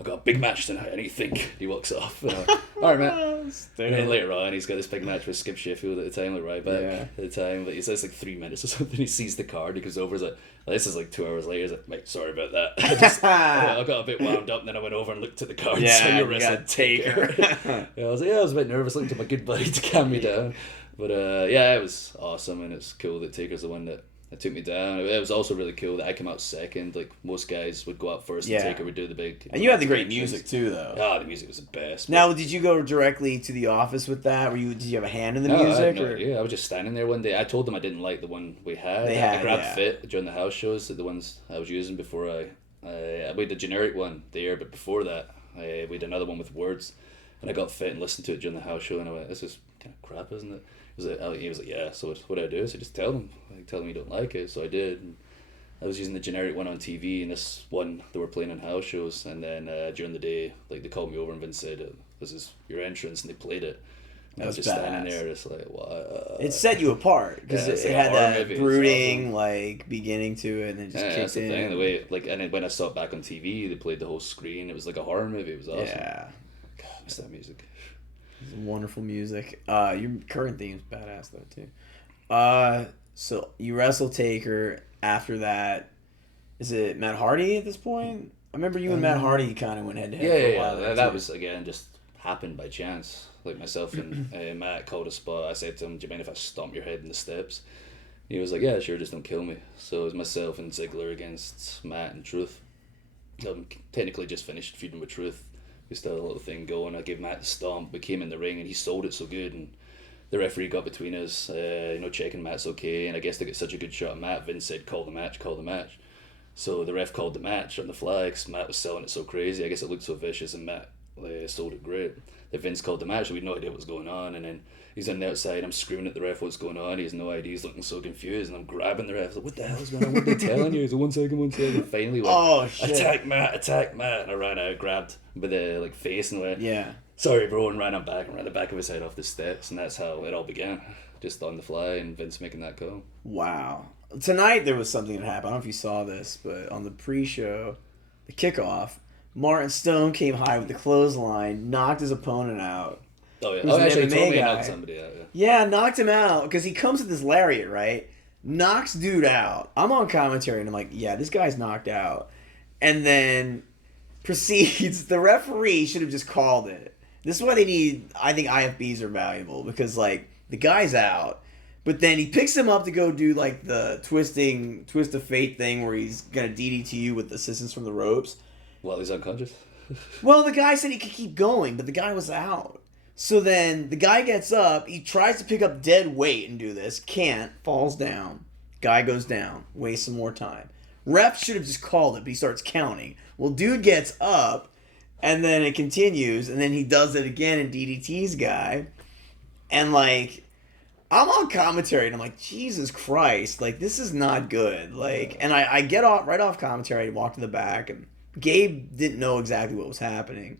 I've got a big match tonight. I need to think. He walks off. And I'm like, all right, man. And then later on, he's got this big match with Skip Sheffield at the time, like Ryback at the time. But he says like 3 minutes or something. He sees the card. He goes over. He's like, this is like 2 hours later. He's like, mate, sorry about that. I got a bit wound up, and then I went over and looked at the card. Yeah, so you're wrestling Taker. I was like, I was a bit nervous looking to my good buddy to calm me down. But yeah, it was awesome, and it's cool that Taker's the one that took me down. It was also really cool that I came out second. Like, most guys would go out first, and Taker would do the big. And you had the great music too, though. Oh, the music was the best. Now, did you go directly to the office with that? Did you have a hand in the music? I had no idea. I was just standing there one day. I told them I didn't like the one we had. I grabbed Fit during the house shows, the ones I was using before we had a generic one there, but before that, we had another one with words, and I got Fit and listened to it during the house show, and I went, "This is kind of crap, isn't it?" He was like, "Yeah." So what do I do? So just tell them you don't like it. So I did. And I was using the generic one on TV, and this one they were playing on house shows. And then during the day, like, they called me over and Vince said, "This is your entrance," and they played it. And I was just standing there, just like, "What?" It set you apart because it had that brooding like beginning to it, and it just kicked that's the in. thing. The way, like, and then when I saw it back on TV, they played the whole screen. It was like a horror movie. It was awesome. Yeah, God, I miss that music. It's wonderful music. Your current theme is badass though too. So you wrestle Taker. After that, is it Matt Hardy at this point? I remember you and Matt Hardy kind of went head to head. For a while that was, again, just happened by chance. Like, myself and Matt called a spot. I said to him, "Do you mind if I stomp your head in the steps?" He was like, "Yeah, sure, just don't kill me." So it was myself and Ziggler against Matt and Truth. Technically just finished feuding with Truth. We still had a little thing going. I gave Matt the stomp. We came in the ring and he sold it so good, and the referee got between us, checking Matt's okay, and I guess they got such a good shot at Matt, Vince said, call the match. So the ref called the match on the fly because Matt was selling it so crazy. I guess it looked so vicious, and Matt sold it great. Then Vince called the match, so we had no idea what was going on, and then he's on the outside, I'm screaming at the ref what's going on, he has no idea, he's looking so confused, and I'm grabbing the ref, like, what the hell's going on, what are they telling you? He's like, one second, finally went, attack Matt, and I ran out, grabbed him by the, like, face, and went, sorry bro, and ran him back, and ran the back of his head off the steps, and that's how it all began, just on the fly, and Vince making that call. Wow. Tonight there was something that happened, I don't know if you saw this, but on the pre-show, the kickoff, Martin Stone came high with the clothesline, knocked his opponent out. Oh, yeah. Oh, actually, he told me he knocked somebody out, Yeah, knocked him out, because he comes with this lariat, right? Knocks dude out. I'm on commentary, and I'm like, yeah, this guy's knocked out. And then proceeds, the referee should have just called it. This is why they need, I think IFBs are valuable, because, like, the guy's out, but then he picks him up to go do, like, the twist of fate thing where he's going to DDT you with assistance from the ropes. While he's unconscious? Well, the guy said he could keep going, but the guy was out. So then the guy gets up, he tries to pick up dead weight and do this, can't, falls down. Guy goes down, wastes some more time. Ref should have just called it, but he starts counting. Well, dude gets up, and then it continues, and then he does it again and DDT's guy. And, like, I'm on commentary, and I'm like, Jesus Christ, like, this is not good. Like, and I get off right off commentary, I walk to the back, and Gabe didn't know exactly what was happening,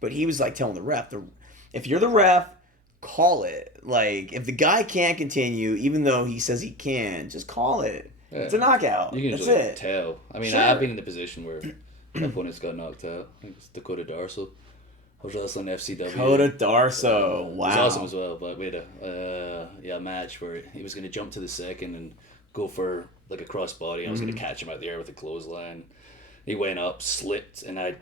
but he was like telling the ref, if you're the ref, call it. Like, if the guy can't continue, even though he says he can, just call it. Yeah. It's a knockout. You can That's usually it. tell. I mean, sure. I've been in the position where my opponents got knocked out. I think it's Dakota Darso. I was wrestling FCW. Dakota Darso. Wow. It was awesome as well, but we had a match where he was going to jump to the second and go for like a crossbody, and I was going to catch him out the air with a clothesline. He went up, slipped, and I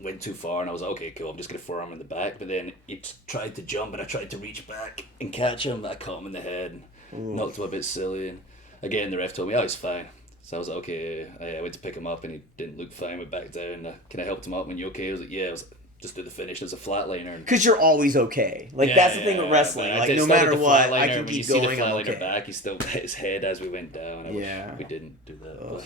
went too far, and I was like, okay, cool, I'm just going to forearm in the back. But then he tried to jump, and I tried to reach back and catch him. I caught him in the head, and knocked him a bit silly. And again, the ref told me, oh, he's fine. So I was like, okay. I went to pick him up, and he didn't look fine. Went back down. Can I help him up? When you okay? I was like, yeah. I was like, just do the finish. There's a flatliner. Because you're always okay. Like, that's the thing with wrestling. Like, no matter what, I can keep going. The flatliner back, he still hit his head as we went down. I wish we didn't do that. But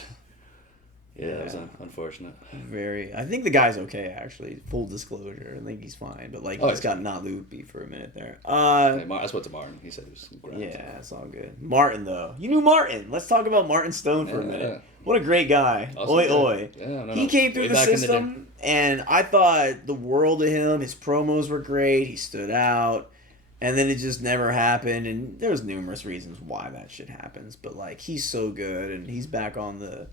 yeah, it was unfortunate. I think the guy's okay, actually. Full disclosure. I think he's fine. But, like, he just got not loopy for a minute there. I spoke to Martin. He said it was grand. Yeah, it's all good. Martin, though. You knew Martin. Let's talk about Martin Stone for a minute. Yeah. What a great guy. Awesome oi, oi. Yeah, he came through the system, and I thought the world of him. His promos were great. He stood out. And then it just never happened. And there's numerous reasons why that shit happens. But, like, he's so good, and he's back on the...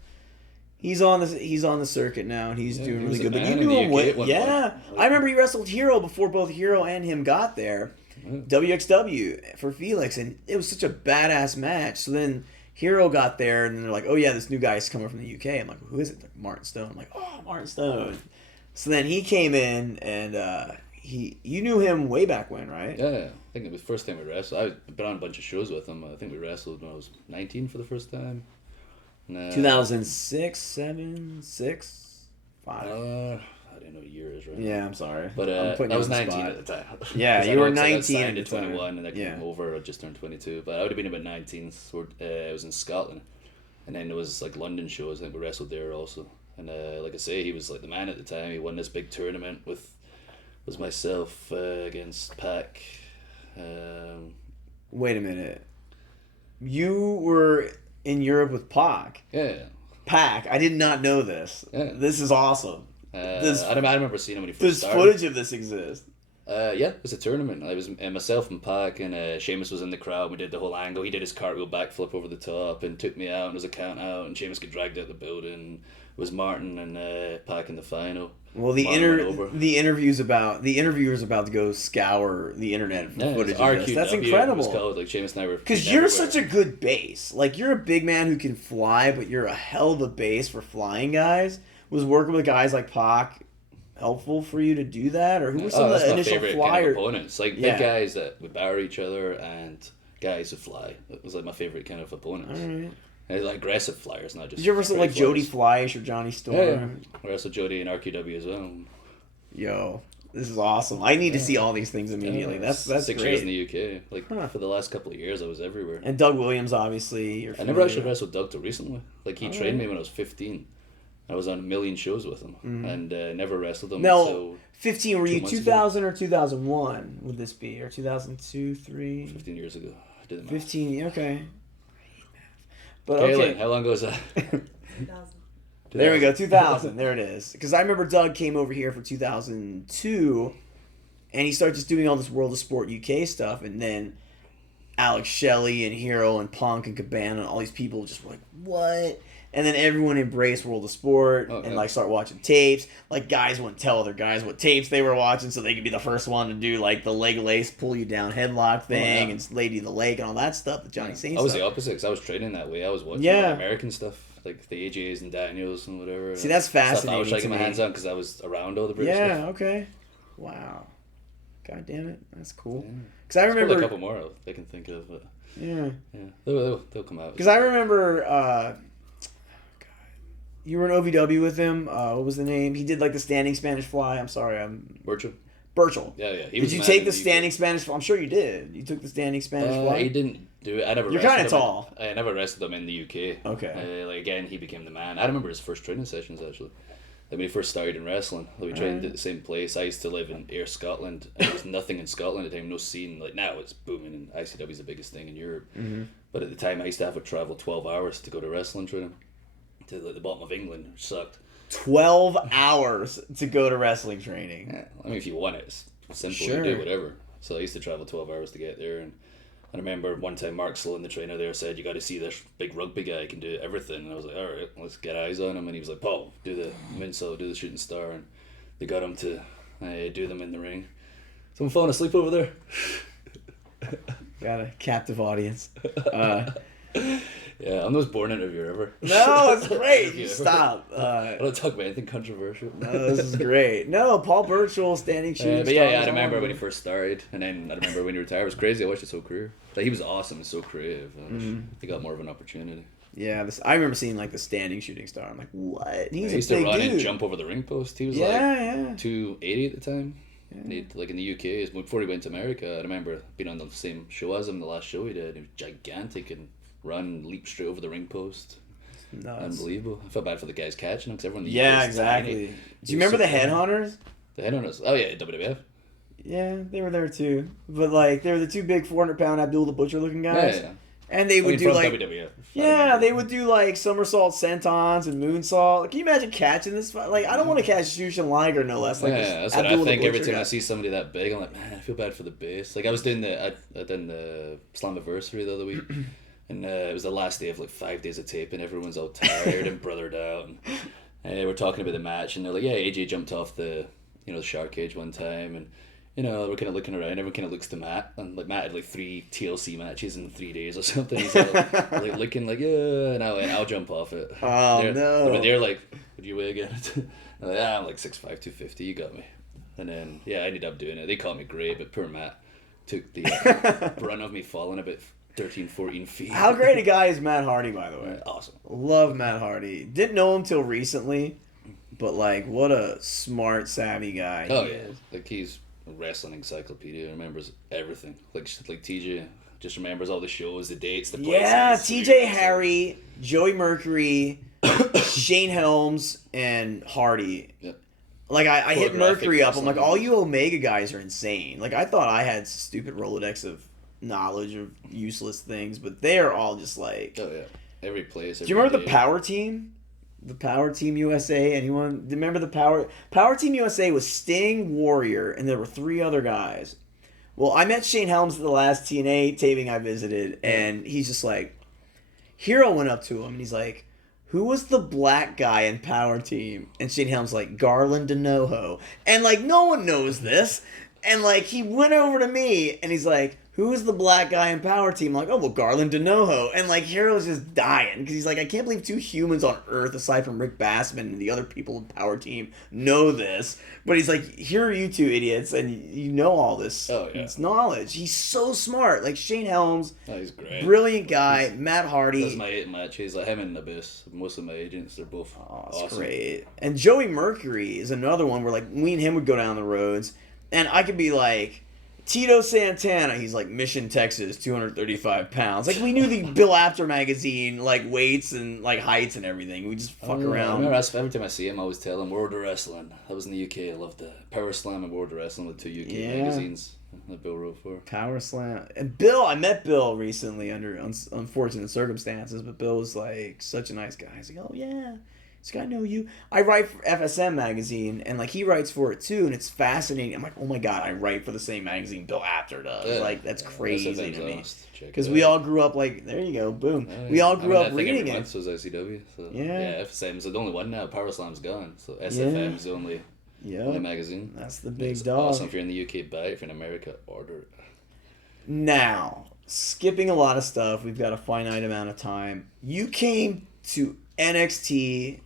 He's on the circuit now, and he's doing really good. But you knew him I remember he wrestled Hero before both Hero and him got there. WXW for Felix, and it was such a badass match. So then Hero got there, and they're like, oh yeah, this new guy's coming from the UK. I'm like, who is it? Like, Martin Stone. I'm like, oh, Martin Stone. So then he came in, and you knew him way back when, right? Yeah, I think it was the first time we wrestled. I've been on a bunch of shows with him. I think we wrestled when I was 19 for the first time. 2006, 7, 6, 5. I didn't know years, right? Yeah, I'm sorry. But I was 19 at the time. Yeah, you were 19 at at the time. 21, and I came over. I just turned 22, but I would have been about 19. So I was in Scotland, and then there was like London shows. I think we wrestled there also. And like I say, he was like the man at the time. He won this big tournament with myself against Pac. Wait a minute. You were in Europe with Pac. Yeah. Pac. I did not know this. Yeah. This is awesome. I remember seeing him when he first started. Does footage of this exist? Yeah, it was a tournament. I was myself and Pac, and Sheamus was in the crowd. We did the whole angle. He did his cartwheel backflip over the top and took me out, and there was a count out, and Sheamus got dragged out the building. It was Martin and Pac in the final. Well, the interviewers about to go scour the internet for footage of this. That's incredible. It was called, like Sheamus and I were because you're such a good base. Like you're a big man who can fly, but you're a hell of a base for flying guys. Was working with guys like Pac helpful for you to do that, or who were some of the initial flyers? Kind of opponents, like big guys that would batter each other and guys who fly. It was like my favorite kind of opponents. All right. And like aggressive flyers, not just. Did you ever wrestle like Jody Fleisch or Johnny Storm? Yeah. I wrestled Jody in RQW as well. Yo, this is awesome. I need to see all these things immediately. That's 6 great. years in the UK. Like for the last couple of years, I was everywhere. And Doug Williams, obviously. I never actually wrestled Doug till recently. Like he trained me when I was 15. I was on a million shows with him and never wrestled him. No, 15. Were you 2000 or 2001? Would this be or 2002, 3? 15 years ago. I did it. 15. Okay. But Kaylin, how long ago was that? 2000. There we go, 2000. There it is. Because I remember Doug came over here for 2002, and he started just doing all this World of Sport UK stuff, and then Alex Shelley and Hero and Punk and Cabana and all these people just were like, what? And then everyone embraced World of Sport and like start watching tapes. Like guys wouldn't tell other guys what tapes they were watching, so they could be the first one to do like the leg lace, pull you down headlock thing, and Lady of the Lake and all that stuff. The Johnny Saint. I was the opposite because I was training that way. I was watching American stuff like the AJs and Daniels and whatever. See, that's fascinating. Stuff I was trying to get my hands on because I was around all the British stuff. Yeah. Okay. Wow. God damn it, that's cool. Because I remember a couple more I can think of, but they'll come out. Because I remember. You were in OVW with him. What was the name? He did like the standing Spanish fly. I'm sorry, Burchell. Yeah. Did you take the standing Spanish fly? I'm sure you did. You took the standing Spanish fly? He didn't do it. I never. You're kind of tall. I never wrestled him in the UK. Okay. Like again, he became the man. I remember his first training sessions actually. Like when he first started in wrestling, we trained at the same place. I used to live in Ayr, Scotland, and there was nothing in Scotland at the time, no scene. Like now it's booming, and ICW is the biggest thing in Europe. Mm-hmm. But at the time, I used to have to travel 12 hours to go to wrestling training. To like the bottom of England, which sucked. 12 hours to go to wrestling training. Yeah, I mean, if you want it, it's simple. Sure. You do whatever. So I used to travel 12 hours to get there, and I remember one time Mark Sloan, the trainer there, said, "You got to see this big rugby guy. He can do everything." And I was like, "All right, let's get eyes on him." And he was like, "Paul, do the moonsault, do the shooting star," and they got him to do them in the ring. Someone falling asleep over there. Got a captive audience. Yeah, I'm the most boring interviewer ever. No, it's great. You stop. I don't talk about anything controversial. No, this is great. No, Paul Burchell, standing shooting. But I remember when he first started, and then I remember when he retired. It was crazy. I watched his whole career. Like, he was awesome and so creative. He got more of an opportunity. Yeah, I remember seeing like the standing shooting star. I'm like, what? He's he used to run and jump over the ring post. He was 280 at the time. Yeah. And like in the UK, before he went to America, I remember being on the same show as him. The last show he did, he was gigantic and run, leap straight over the ring post. Nuts. Unbelievable. I felt bad for the guys catching him because everyone. Exactly. Do you remember the Headhunters? The Headhunters. Oh yeah, WWF. Yeah, they were there too. But like, they were the two big 400-pound Abdul the Butcher looking guys. Yeah. And they would do like WWF. Yeah, they would do like somersault sentons and moonsault. Like, can you imagine catching this? Like, I don't want to catch Jushin Liger, no less. Like, that's what I think every time I see somebody that big. I'm like, man, I feel bad for the base. Like I was doing I done the Slammiversary the other week. And it was the last day of like 5 days of taping. Everyone's all tired and brothered out. And we're talking about the match, and they're like, "Yeah, AJ jumped off the shark cage one time." And we're kind of looking around. Everyone kind of looks to Matt, and like Matt had like 3 TLC matches in 3 days or something. He's like looking like, "Yeah," and I'll jump off it. Oh no! But they're like, "Would you weigh again?" I'm like, "I'm like 6'5", 250. You got me." And then, I ended up doing it. They called me great, but poor Matt took the brunt of me falling about 13, 14 feet. How great a guy is Matt Hardy, by the way? Awesome. Love Matt Hardy. Didn't know him till recently, but like, what a smart, savvy guy. Oh, yeah. Like, he's a wrestling encyclopedia. Remembers everything. Like TJ just remembers all the shows, the dates, the places. Yeah, TJ, Harry, Joey Mercury, Shane Helms, and Hardy. Yep. Like, I hit Mercury up. I'm like, wrestling. all you Omega guys are insane. Like, I thought I had stupid Rolodex of knowledge of useless things, but they're all just like... Oh, yeah. Every place. Do you remember the Power Team? The Power Team USA? Anyone? Remember the Power Team USA was Sting, Warrior, and there were 3 other guys. Well, I met Shane Helms at the last TNA taping I visited, and he's just like... Hero went up to him, and he's like... Who was the black guy in Power Team? And Shane Helms like, Garland DeNoho. And like, no one knows this. And like, he went over to me and he's like, who is the black guy in Power Team? I'm like, oh, well, Garland DeNoho. And like, Hero's just dying because he's like, I can't believe 2 humans on Earth, aside from Rick Bassman and the other people in Power Team, know this. But he's like, here are you 2 idiots, and you know all this. Oh, yeah. It's knowledge. He's so smart. Like, Shane Helms, he's great. Brilliant guy. Matt Hardy. That's my 8 match. He's like him and Abyss. Most of my agents, they're both awesome. Great. And Joey Mercury is another one where like me and him would go down the roads, and I could be like, Tito Santana, he's like Mission, Texas, 235 pounds. Like, we knew the Bill Apter magazine, like, weights and, like, heights and everything. We just fuck around. I remember every time I see him, I always tell him, World of Wrestling. I was in the UK. I loved that. Power Slam and World of Wrestling with 2 UK magazines that Bill wrote for. Power Slam. And Bill, I met Bill recently under unfortunate circumstances, but Bill was, like, such a nice guy. He's like, oh, yeah. This guy know you. I write for FSM magazine, and like he writes for it too, and it's fascinating. I'm like, oh my god, I write for the same magazine Bill Apter does. Yeah. Like, that's crazy to me. Because we we all grew up like, there you go, boom. We all grew up reading it. Month was ICW, so yeah, FSM's the only one now. Power Slam's gone, so SFM's the only magazine. That's the big it's dog. Awesome. If you're in the UK, buy it. If you're in America, order it. Now, skipping a lot of stuff, we've got a finite amount of time. You came to NXT.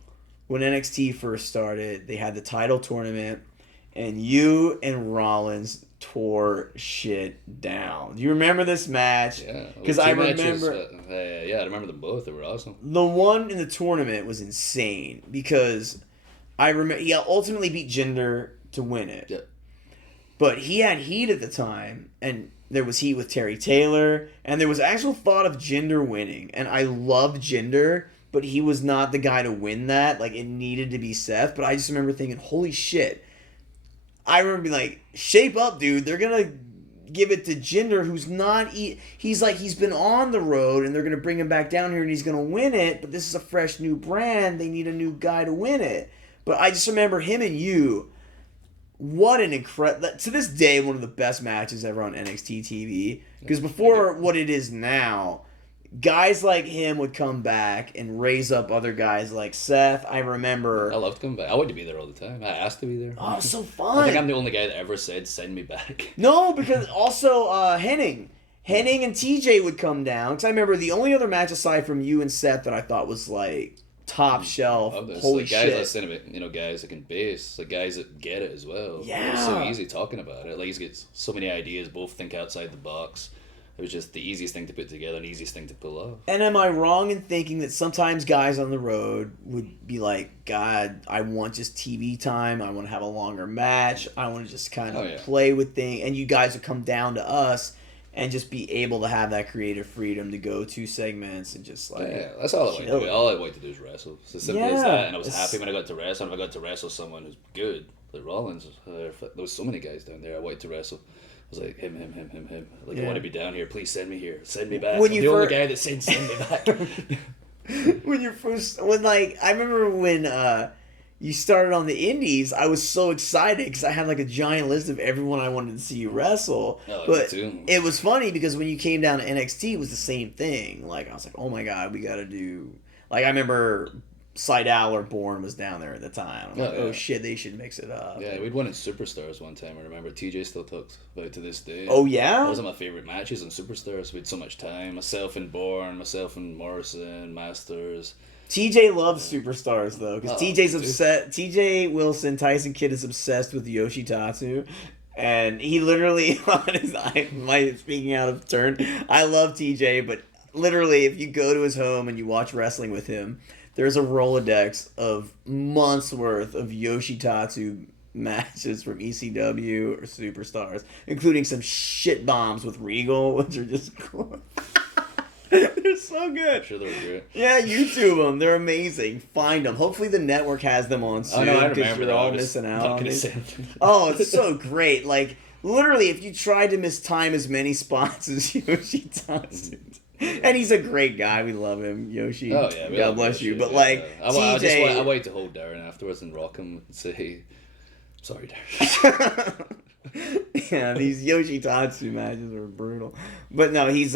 When NXT first started, they had the title tournament, and you and Rollins tore shit down. Do you remember this match? Yeah. Because I remember... I remember them both. They were awesome. The one in the tournament was insane, because I remember he ultimately beat Jinder to win it. Yeah. But he had heat at the time, and there was heat with Terry Taylor, and there was actual thought of Jinder winning, and I loved Jinder, but he was not the guy to win that. Like, it needed to be Seth. But I just remember thinking, holy shit. I remember being like, shape up, dude. They're going to give it to Jinder, who's not... He's like, he's been on the road, and they're going to bring him back down here, and he's going to win it. But this is a fresh new brand. They need a new guy to win it. But I just remember him and you. What an incredible... To this day, one of the best matches ever on NXT TV. Because before what it is now... Guys like him would come back and raise up other guys like Seth. I remember... I loved coming back. I wanted to be there all the time. I asked to be there. Oh, so fun. I think I'm the only guy that ever said, send me back. No, because also Henning and TJ would come down. Because I remember the only other match aside from you and Seth that I thought was like top shelf. Holy like, shit. Guys that guys that can base. Like, guys that get it as well. Yeah. It's so easy talking about it. Like, he's got so many ideas, both think outside the box. It was just the easiest thing to put together and the easiest thing to pull off. And am I wrong in thinking that sometimes guys on the road would be like, God, I want just TV time. I want to have a longer match. I want to just kind of play with things. And you guys would come down to us and just be able to have that creative freedom to go 2 segments and just like... Yeah, that's all I wanted to do. All I wanted to do is wrestle. It's as simple as that. And I was happy when I got to wrestle. And if I got to wrestle someone who's good, like Rollins, there was so many guys down there I wanted to wrestle. I was like, him. Like, I want to be down here. Please send me here. Send me back. I'm the only guy that said send me back. I remember when you started on the indies, I was so excited because I had like a giant list of everyone I wanted to see you wrestle. Oh, but me too. It was funny because when you came down to NXT, it was the same thing. Like, I was like, oh my God, we got to do... Like, I remember... Seidel or Bourne was down there at the time. I'm like, oh shit, they should mix it up. Yeah, we'd won in Superstars one time. I remember TJ still talks about it to this day. Oh yeah? Those are my favourite matches in Superstars. We had so much time. Myself and Bourne, myself and Morrison, Masters. TJ loves superstars though, because TJ's upset. TJ Wilson, Tyson Kidd, is obsessed with Yoshitatsu, and he literally on his speaking out of turn. I love TJ, but literally, if you go to his home and you watch wrestling with him, there's a Rolodex of months worth of Yoshitatsu matches from ECW or Superstars, including some shit bombs with Regal, which are just cool. They're so good. I'm sure they're great. Yeah, YouTube them. They're amazing. Find them. Hopefully the network has them on soon. Oh, no, I remember. You're all missing out on it. Oh, it's so great. Like, literally, if you tried to mistime as many spots as Yoshitatsu. And he's a great guy. We love him, Yoshi. Oh yeah, God bless you. But like, I wait to hold Darren afterwards and rock him and say, "Sorry, Darren." Yeah, these Yoshitatsu matches are brutal. But no, he's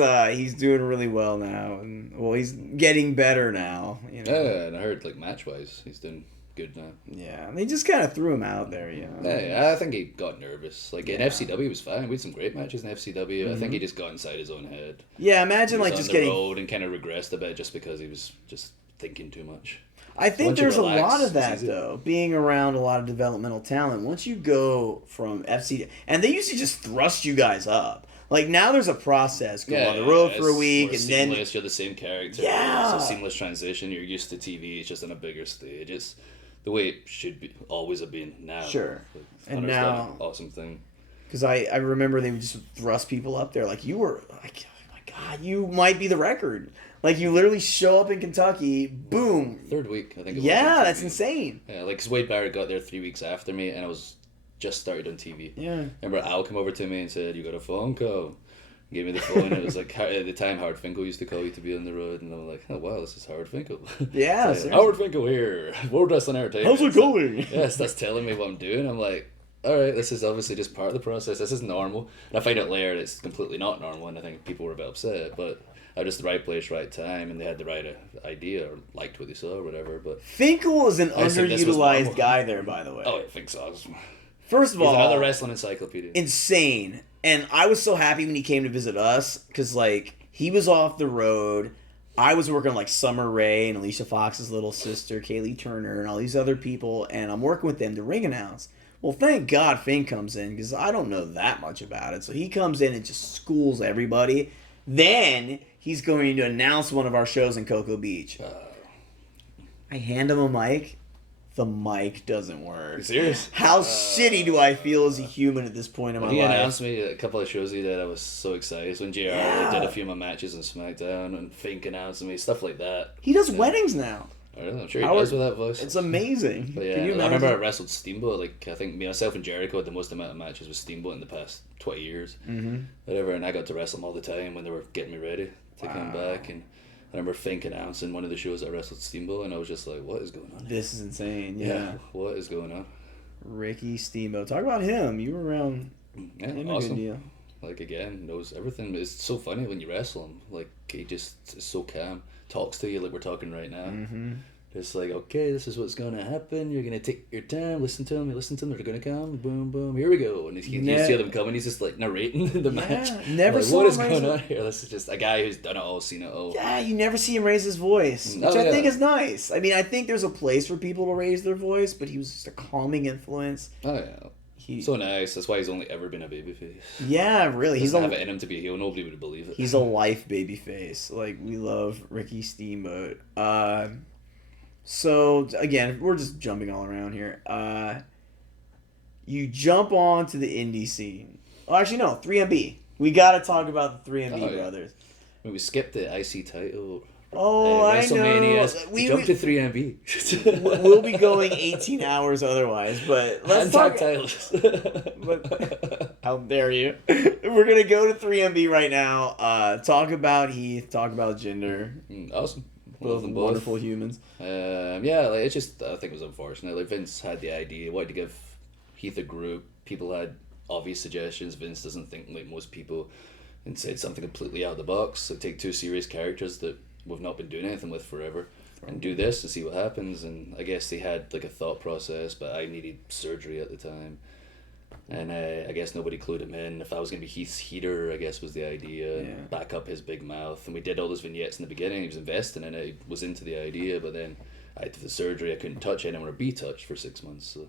doing really well now, and well, he's getting better now. You know? Yeah, and I heard like match wise, he's doing good now. Yeah, they just kind of threw him out there, you know. Yeah, I think he got nervous. Like in FCW, he was fine. We had some great matches in FCW. Mm-hmm. I think he just got inside his own head. Yeah, imagine like on just the getting road and kind of regressed a bit just because he was just thinking too much. I think Once you there's relax, a lot of it's that easy. though, being around a lot of developmental talent. Once you go from FC, and they used to just thrust you guys up. Like now, there's a process. Go on the road for a week, and seamless, then you're the same character. Yeah. It's a seamless transition. You're used to TV. It's just on a bigger stage. It's the way it should be, always have been now. Sure. Like, And it's now- an awesome thing. because I remember they would just thrust people up there. Like you were like, oh my God, you might be the record. Like you literally show up in Kentucky, boom. Third week, I think. It was Yeah, on that's TV. insane. Yeah, like 'cause Wade Barrett got there 3 weeks after me, and I was just started on TV. Yeah. Remember Al came over to me and said, "You got a phone call." He gave me the phone. And it was like at the time Howard Finkel used to call you to be on the road, and I was like, "Oh wow, this is Howard Finkel." Yeah, It's like, Howard Finkel here, World Wrestling Entertainment. How's it going? Yes, that's telling me what I'm doing. I'm like, all right, this is obviously just part of the process. This is normal. And I find out later it's completely not normal, and I think people were a bit upset, but I was just the right place, right time, and they had the right idea or liked what they saw or whatever. But Finkel is an I said this was underutilized normal. guy there, by the way. oh, I think so. First of He's all, another wrestling encyclopedia. insane. And I was so happy when he came to visit us because, like, he was off the road. I was working like Summer Rae and Alicia Fox's little sister, Kaylee Turner, and all these other people, and I'm working with them to ring announce. Well, thank God Fink comes in because I don't know that much about it. So he comes in and just schools everybody. Then he's going to announce one of our shows in Cocoa Beach. I hand him a mic. The mic doesn't work. You serious? How shitty do I feel as a human at this point in my When he life? announced me a couple of shows he did, I was so excited. When JR did a few of my matches on SmackDown and Fink announced me, stuff like that. He does weddings now. I don't know, I'm sure he Howard- does with that voice. It's amazing. But yeah, Can you I imagine? remember I wrestled Steamboat. Like I think myself and Jericho had the most amount of matches with Steamboat in the past 20 years, whatever. And I got to wrestle him all the time when they were getting me ready to come back. And I remember Fink announcing one of the shows I wrestled Steamboat, and I was just like, "What is going on?" This is insane. Yeah. What is going on? Ricky Steamboat. Talk about him. You were around Yeah, him a awesome. good deal. Like again, knows everything. It's so funny when you wrestle him. Like he just is so calm, talks to you like we're talking right now. Just like, okay, this is what's going to happen. You're going to take your time, listen to them. They're going to come. Boom, boom. Here we go. And you see them coming. He's just like narrating the match. Never like, saw what him is raise going it. on here? This is just a guy who's done it all, seen it all. Yeah, you never see him raise his voice, which I think is nice. I mean, I think there's a place for people to raise their voice, but he was just a calming influence. Oh yeah. So nice. That's why he's only ever been a babyface. Yeah, really. He's not have it in him to be a heel. Nobody would believe it. He's a life babyface. Like, we love Ricky Steamboat. So, again, we're just jumping all around here. You jump on to the indie scene. Oh, actually, no, 3MB. We got to talk about the 3MB brothers. I mean, we skipped the IC title. Oh, I know. WrestleMania. We jumped to 3MB. We'll be going 18 hours otherwise, but let's talk. titles. But, how dare you? We're going to go to 3MB right now. Talk about Heath. Talk about Jinder. Awesome. Both wonderful humans. Yeah, like it's just I think it was unfortunate. Like Vince had the idea, wanted to give Heath a group. People had obvious suggestions. Vince doesn't think like most people, and said something completely out of the box. So take two serious characters that we've not been doing anything with forever, and do this and see what happens. And I guess they had like a thought process, but I needed surgery at the time. And I guess nobody clued him in. If I was going to be Heath's heater, I guess was the idea. Yeah. Back up his big mouth. And we did all those vignettes in the beginning. He was investing in it. He was into the idea. But then I had the surgery. I couldn't touch anyone or be touched for 6 months. So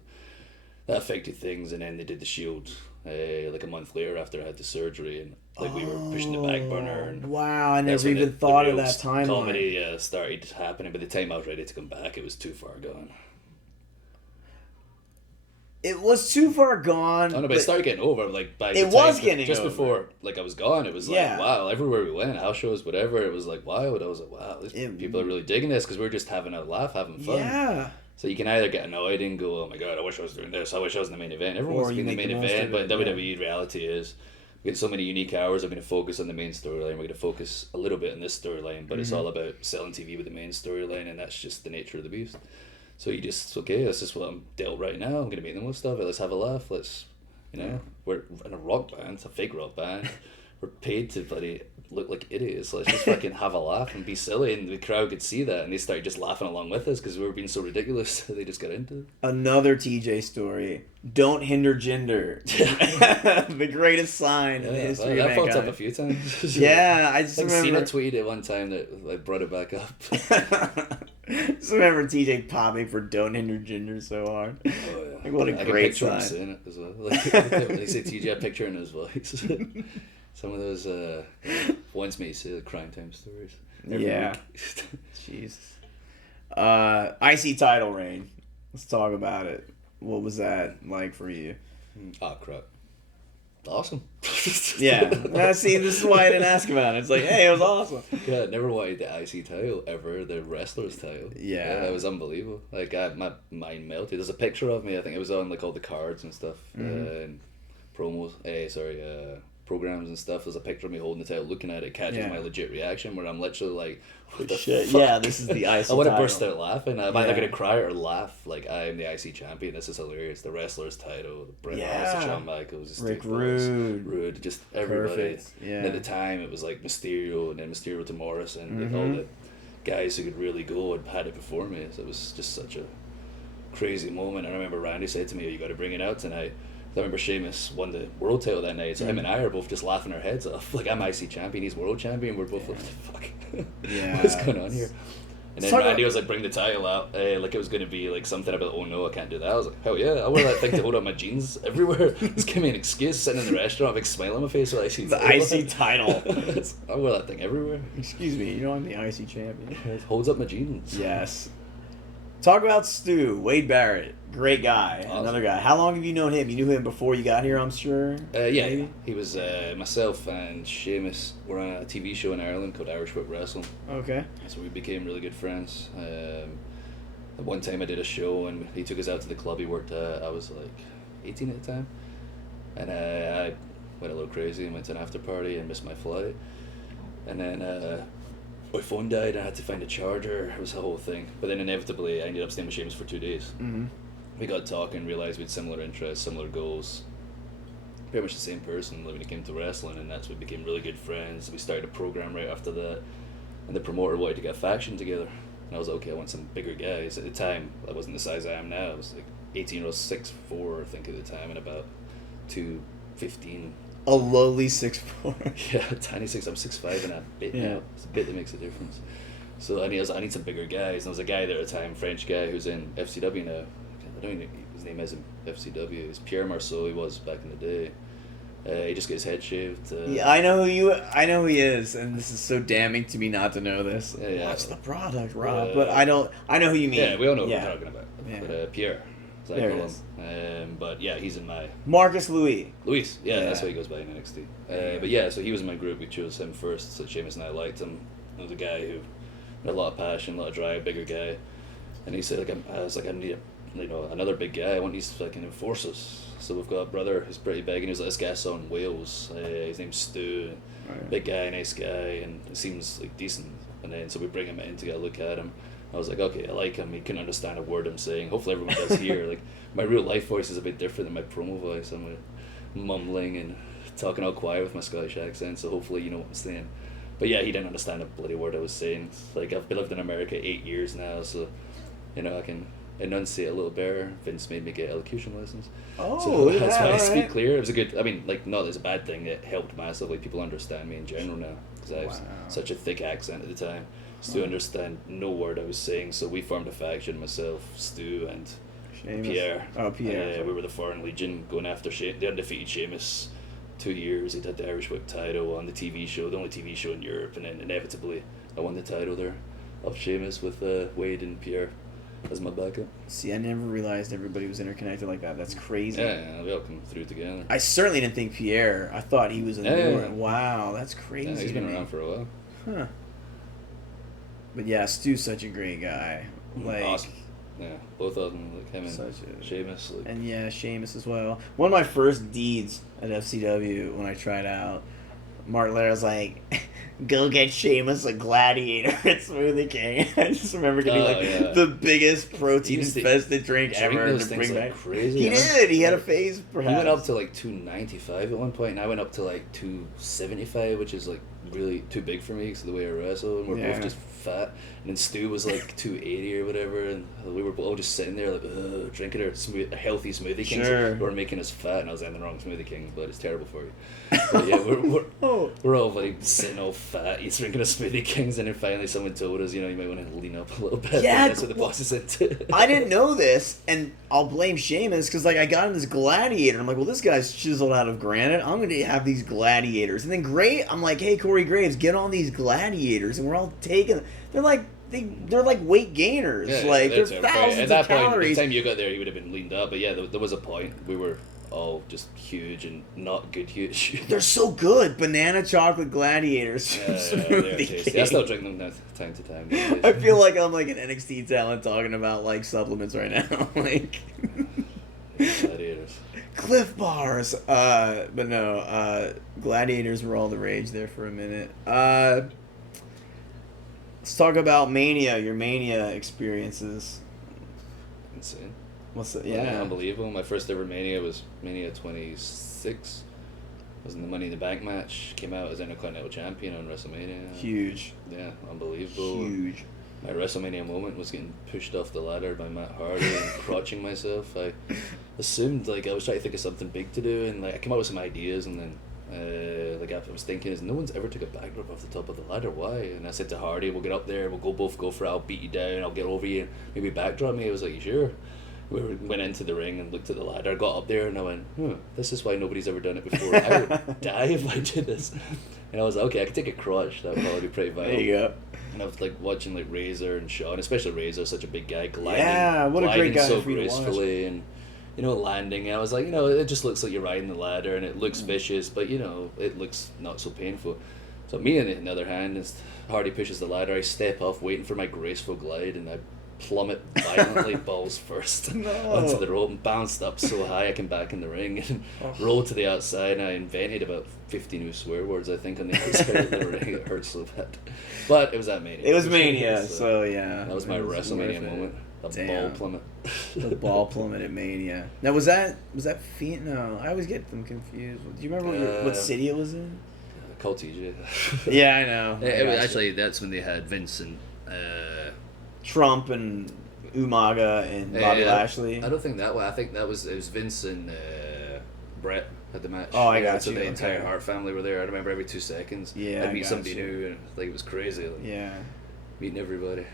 that affected things. And then they did the Shield like a month later after I had the surgery. And like we were pushing the back burner. And wow, I that's never when even thought of real that timeline. Comedy started happening. By the time I was ready to come back, it was too far gone. It was too far gone. Oh no, but it started getting over. Like by the it was time, getting just over. before like I was gone. It was like Yeah. wow, everywhere we went, house shows, whatever. It was like wild. I was like wow, people are really digging this because we're just having a laugh, having fun. Yeah. So you can either get annoyed and go, oh my god, I wish I was doing this. I wish I was in the main event. Everyone Or wants to you be in the make main the most event, of but it, WWE reality is we get so many unique hours. I'm going to focus on the main storyline. We're going to focus a little bit on this storyline, but it's all about selling TV with the main storyline, and that's just the nature of the beast. So you just okay, this is what I'm dealt right now. I'm going to make the most of it. Let's have a laugh. Let's we're in a rock band, a fake rock band. We're paid to bloody look like idiots. Let's just fucking have a laugh and be silly, and the crowd could see that, and they started just laughing along with us because we were being so ridiculous. They just got into it. Another TJ story. Don't hinder gender. The greatest sign in the history of that fucked up mankind. a few times. Yeah, I just I think remember. Cena tweeted one time that like brought it back up. Just remember TJ popping for "Don't hinder gender" so hard. Oh yeah, Like, what a I great can picture him sign. saying it as well. Like they say TJ, a picture in his voice. Some of those wants me to say the crime time stories. Every Yeah. week. Jesus. IC title reign. Let's talk about it. What was that like for you? Oh crap! Awesome. Yeah. See, this is why I didn't ask about it. It's like, hey, it was awesome. God, never wanted the IC title ever. The wrestler's title. Yeah. It was unbelievable. Like my mind melted. There's a picture of me. I think it was on like all the cards and stuff and promos. Programs and stuff. There's a picture of me holding the title, looking at it, catches my legit reaction where I'm literally like, what the Shit. fuck? Yeah, this is the IC I want to title. burst out laughing. I'm either going to cry or laugh. Like, I am the IC champion. This is hilarious. The wrestler's title. Bret Hart, Shawn Michaels, Rick Rude. Rude. Just everybody. Perfect. Yeah. And at the time, it was like Mysterio and then Mysterio to Morrison. And all the guys who could really go had it before me. So it was just such a crazy moment. I remember Randy said to me, you got to bring it out tonight. I remember Sheamus won the world title that night, so him and I are both just laughing our heads off. Like, I'm IC champion, he's world champion, we're both like, fuck. What's going on here? And then Randy was like, bring the title out. Like, it was going to be like something about, oh no, I can't do that. I was like, hell yeah, I wear that thing to hold up my jeans everywhere. Just give me an excuse, sitting in the restaurant, a big smile on my face with IC title. The IC title. I wear that thing everywhere. Excuse me, you know I'm the IC champion. It holds up my jeans. Yes. Talk about Stu, Wade Barrett. Great guy. Awesome. Another guy. How long have you known him? You knew him before you got here, I'm sure? Yeah, Maybe? he was myself and Sheamus were on a TV show in Ireland called Irish Whip Wrestling. Okay. So we became really good friends. At one time I did a show and he took us out to the club he worked at. I was like 18 at the time. And I went a little crazy and went to an after party and missed my flight. And then my phone died and I had to find a charger. It was the whole thing. But then inevitably I ended up staying with Sheamus for 2 days. Mm-hmm. We got talking, realised we had similar interests, similar goals. Pretty much the same person when it came to wrestling, and that's when we became really good friends. We started a program right after that, and the promoter wanted to get a faction together. And I was like, okay, I want some bigger guys. At the time, I wasn't the size I am now. I was like 18 or 6'4", I think, at the time, and about 215. A lowly 6'4". Yeah, tiny 6. I'm 6'5" and a bit now. It's a bit that makes a difference. So I need some bigger guys. And there was a guy there at the time, French guy, who's in FCW now. I don't even know his name is in FCW. It's Pierre Marceau. He was back in the day. He just got his head shaved. Yeah, I know who he is, and this is so damning to me not to know this. Yeah. Watch the product, Rob. But I know who you mean. Yeah, we all know what we're talking about. Yeah. But Pierre, as I There call it is. him. But yeah, he's in my Marcus Louis. Luis. Yeah, Yeah. that's what he goes by in NXT. But yeah, so he was in my group. We chose him first. So Sheamus and I liked him. He was a guy who had a lot of passion, a lot of drive, bigger guy. And he said, I need another big guy. I want these fucking enforcers. So we've got a brother who's pretty big, and he was like, this guy saw in Wales. His name's Stu. Right. Big guy, nice guy, and it seems like decent. And then so we bring him in to get a look at him. I was like, okay, I like him. He couldn't understand a word I'm saying. Hopefully everyone does here. Like, my real life voice is a bit different than my promo voice. I'm mumbling and talking all quiet with my Scottish accent, so hopefully you know what I'm saying. But yeah, he didn't understand a bloody word I was saying. Like, I've lived in America 8 years now, so I can enunciate a little better. Vince made me get elocution lessons. Oh, so that's why I right. speak clear. It was a good, I mean, like, not that it's a bad thing. It helped massively. People understand me in general now because I have such a thick accent at the time. Stu understand no word I was saying, so we formed a faction, myself, Stu, and Sheamus. Pierre. Oh, Pierre. We were the Foreign Legion going after the undefeated Sheamus. 2 years, he did the Irish Whip title on the TV show, the only TV show in Europe, and then inevitably I won the title there of Sheamus with Wade and Pierre as my backup. See, I never realized everybody was interconnected like that. That's crazy. Yeah, we all come through together. I certainly didn't think Pierre. I thought he was a new one. Wow, that's crazy. Yeah, he's been around for a while. Huh. But yeah, Stu's such a great guy. Like, awesome. Yeah, both of them, like him and Sheamus. Like. And yeah, Sheamus as well. One of my first deeds at FCW when I tried out, Mark Lair was like, go get Sheamus a Gladiator at Smoothie King. I just remember getting the biggest protein-infested drink ever to bring back. Crazy, he did. He had a phase, perhaps. He went up to like 295 at one point, and I went up to like 275, which is like really too big for me because of the way I wrestle, and we're both just fat. And then Stu was like 280 or whatever, and we were all just sitting there like drinking our healthy Smoothie Kings. Sure. We were making us fat, and I was in the wrong Smoothie King, but it's terrible for you. But yeah, we're all like sitting all fat, drinking a Smoothie Kings, and then finally someone told us, you might want to lean up a little bit. Yeah, that's what the boss said too. I didn't know this, and I'll blame Sheamus because like I got him this Gladiator. I'm like, well, this guy's chiseled out of granite. I'm gonna have these Gladiators, and then I'm like, hey, Corey Graves, get on these Gladiators, and we're all taking. They're like weight gainers. They're thousands of calories. By the time you got there, he would have been leaned up. But yeah, there was a point we were all just huge and not good huge. They're so good. Banana chocolate Gladiators. They're tasty. I still drink them time to time. I feel like I'm like an NXT talent talking about like supplements right now. Like Gladiators. Cliff Bars. But no, Gladiators were all the rage there for a minute. Let's talk about Mania, your Mania experiences. Insane. What's it? Yeah. Unbelievable. My first ever Mania was Mania 26. Was in the Money in the Bank match. Came out as Intercontinental Champion on WrestleMania. Huge. Yeah, unbelievable. Huge. My WrestleMania moment was getting pushed off the ladder by Matt Hardy and crotching myself. I assumed I was trying to think of something big to do, and I came up with some ideas, and then I was thinking, no one's ever took a backdrop off the top of the ladder. Why? And I said to Hardy, we'll get up there, we'll both go for it. I'll beat you down. I'll get over you. Maybe backdrop me. I was like, you sure? We went into the ring and looked at the ladder. I got up there and I went, this is why nobody's ever done it before. I would die if I did this. And I was like, okay, I could take a crotch. That would probably be pretty vital. There you go. And I was like watching like Razor and Shawn, especially Razor, such a big guy, gliding. Yeah, what a great guy so for you to watch. gracefully and landing. And I was like, it just looks like you're riding the ladder and it looks vicious, but it looks not so painful. So me, on the other hand, as Hardy pushes the ladder, I step off, waiting for my graceful glide, and I plummet violently, balls first, onto the rope, and bounced up so high I came back in the ring and rolled to the outside. And I invented about 50 new swear words, I think, on the outside of the ring. It hurt so bad, but it was at Mania. It was Mania, so yeah. That was my WrestleMania moment. The ball plummet. The ball plummet at Mania. Now was that Fiend? No, I always get them confused. Do you remember what city it was in? Call TJ. Yeah, I know. Actually, that's when they had Vince and Trump and Umaga and Bobby Lashley. I don't think that way. I think it was Vince and Brett had the match. Oh, I got so you. the entire Hart family were there. I remember every 2 seconds. Yeah, I'd meet somebody new, and it was crazy. Meeting everybody.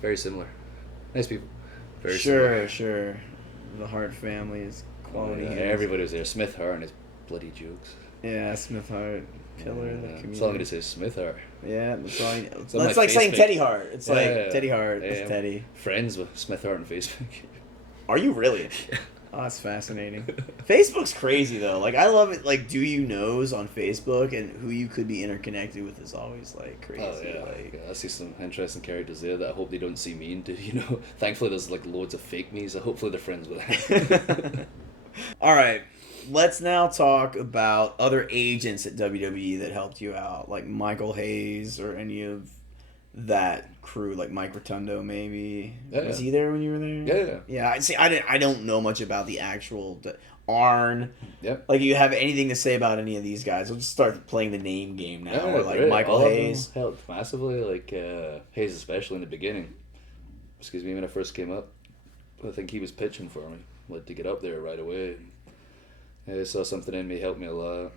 Very similar. Nice people. Very similar. Sure. The Hart family is quality. Everybody was there. Smith Hart and his bloody jokes. Yeah, Smith Hart. Pillar of the community. That's all I'm going to say is Smith Hart. Yeah, that's all it's like saying Teddy Hart. It's like Teddy Hart is Teddy. Friends with Smith Hart on Facebook. Are you really? Oh, that's fascinating. Facebook's crazy, though. Like, I love it. Like, do you knows on Facebook, and who you could be interconnected with is always, like, crazy. Oh, yeah. I see some interesting characters there that I hope they don't see me into, Thankfully, there's, like, loads of fake me, so hopefully they're friends with them. All right. Let's now talk about other agents at WWE that helped you out, like Michael Hayes or any of that crew, like Mike Rotundo, maybe. Yeah. Was he there when you were there? Yeah. Yeah. See, I don't know much about the actual Arn. Yep. Like, you have anything to say about any of these guys? We'll just start playing the name game now. Or like Michael Hayes helped massively. Like Hayes, especially in the beginning. Excuse me, when I first came up. I think he was pitching for me, like to get up there right away. I saw something in me, helped me a lot,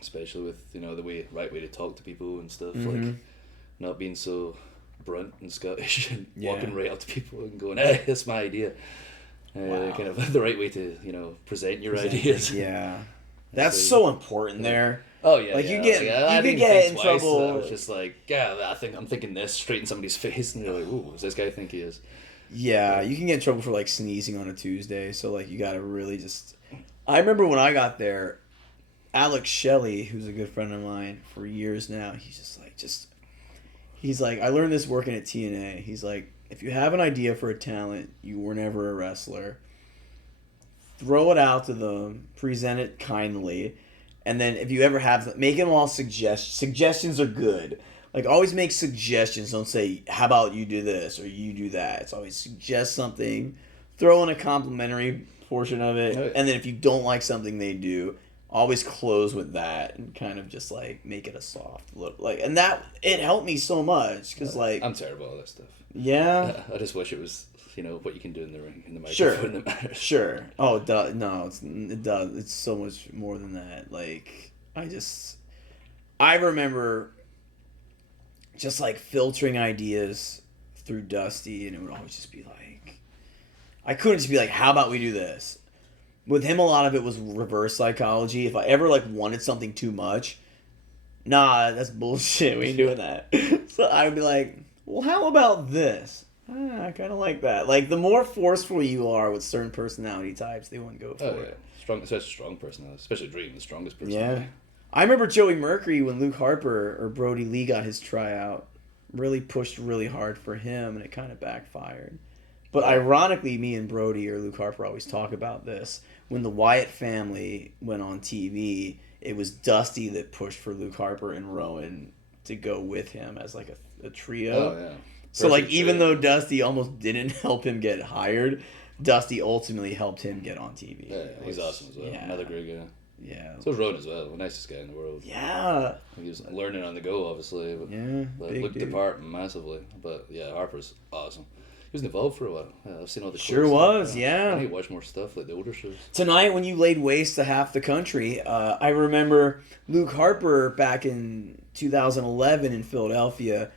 especially with the right way to talk to people and stuff, like not being so brunt and Scottish and walking right up to people and going, "Hey, that's my idea." Kind of the right way to present your ideas. Yeah, that's so important there. Oh yeah, like you get in trouble. I was just like, I'm thinking this straight in somebody's face, and they're like, "Ooh, what does this guy think he is?" Yeah, you can get in trouble for like sneezing on a Tuesday. So like you gotta really just. I remember when I got there, Alex Shelley, who's a good friend of mine for years now, he's like, I learned this working at TNA. He's like, if you have an idea for a talent, you were never a wrestler, throw it out to them, present it kindly, and then if you ever have, make them all suggestions are good. Like, always make suggestions. Don't say, how about you do this or you do that. It's always suggest something, throw in a complimentary portion of it, and then if you don't like something they do, always close with that and kind of just like make it a soft look. Like, and that, it helped me so much because like I'm terrible at all that stuff. Yeah. I just wish it was what you can do in the ring, in the microphone that matters. Sure. Oh, no, it does. It's so much more than that. Like, I remember just like filtering ideas through Dusty, and it would always just be like, I couldn't just be like, how about we do this? With him, a lot of it was reverse psychology. If I ever like wanted something too much, nah, that's bullshit. We ain't doing that. So I would be like, well, how about this? I kind of like that. Like, the more forceful you are with certain personality types, they wouldn't go for it. Strong, especially strong personality, especially Dream, the strongest personality. Yeah. I remember Joey Mercury, when Luke Harper or Brody Lee got his tryout, really pushed really hard for him, and it kind of backfired. But ironically, me and Brody or Luke Harper always talk about this. When the Wyatt family went on TV, it was Dusty that pushed for Luke Harper and Rowan to go with him as like a trio. Oh, yeah. So like, even though Dusty almost didn't help him get hired, Dusty ultimately helped him get on TV. Yeah, he's awesome as well. Yeah. Another great guy. Yeah. So is Rowan as well. The nicest guy in the world. Yeah. He was learning on the go, obviously. But looked the part massively. But yeah, Harper's awesome. He was involved for a while. Yeah, I've seen all the clips. Sure was, yeah. I need to watch more stuff, like the older shows. Tonight, when you laid waste to half the country, I remember Luke Harper back in 2011 in Philadelphia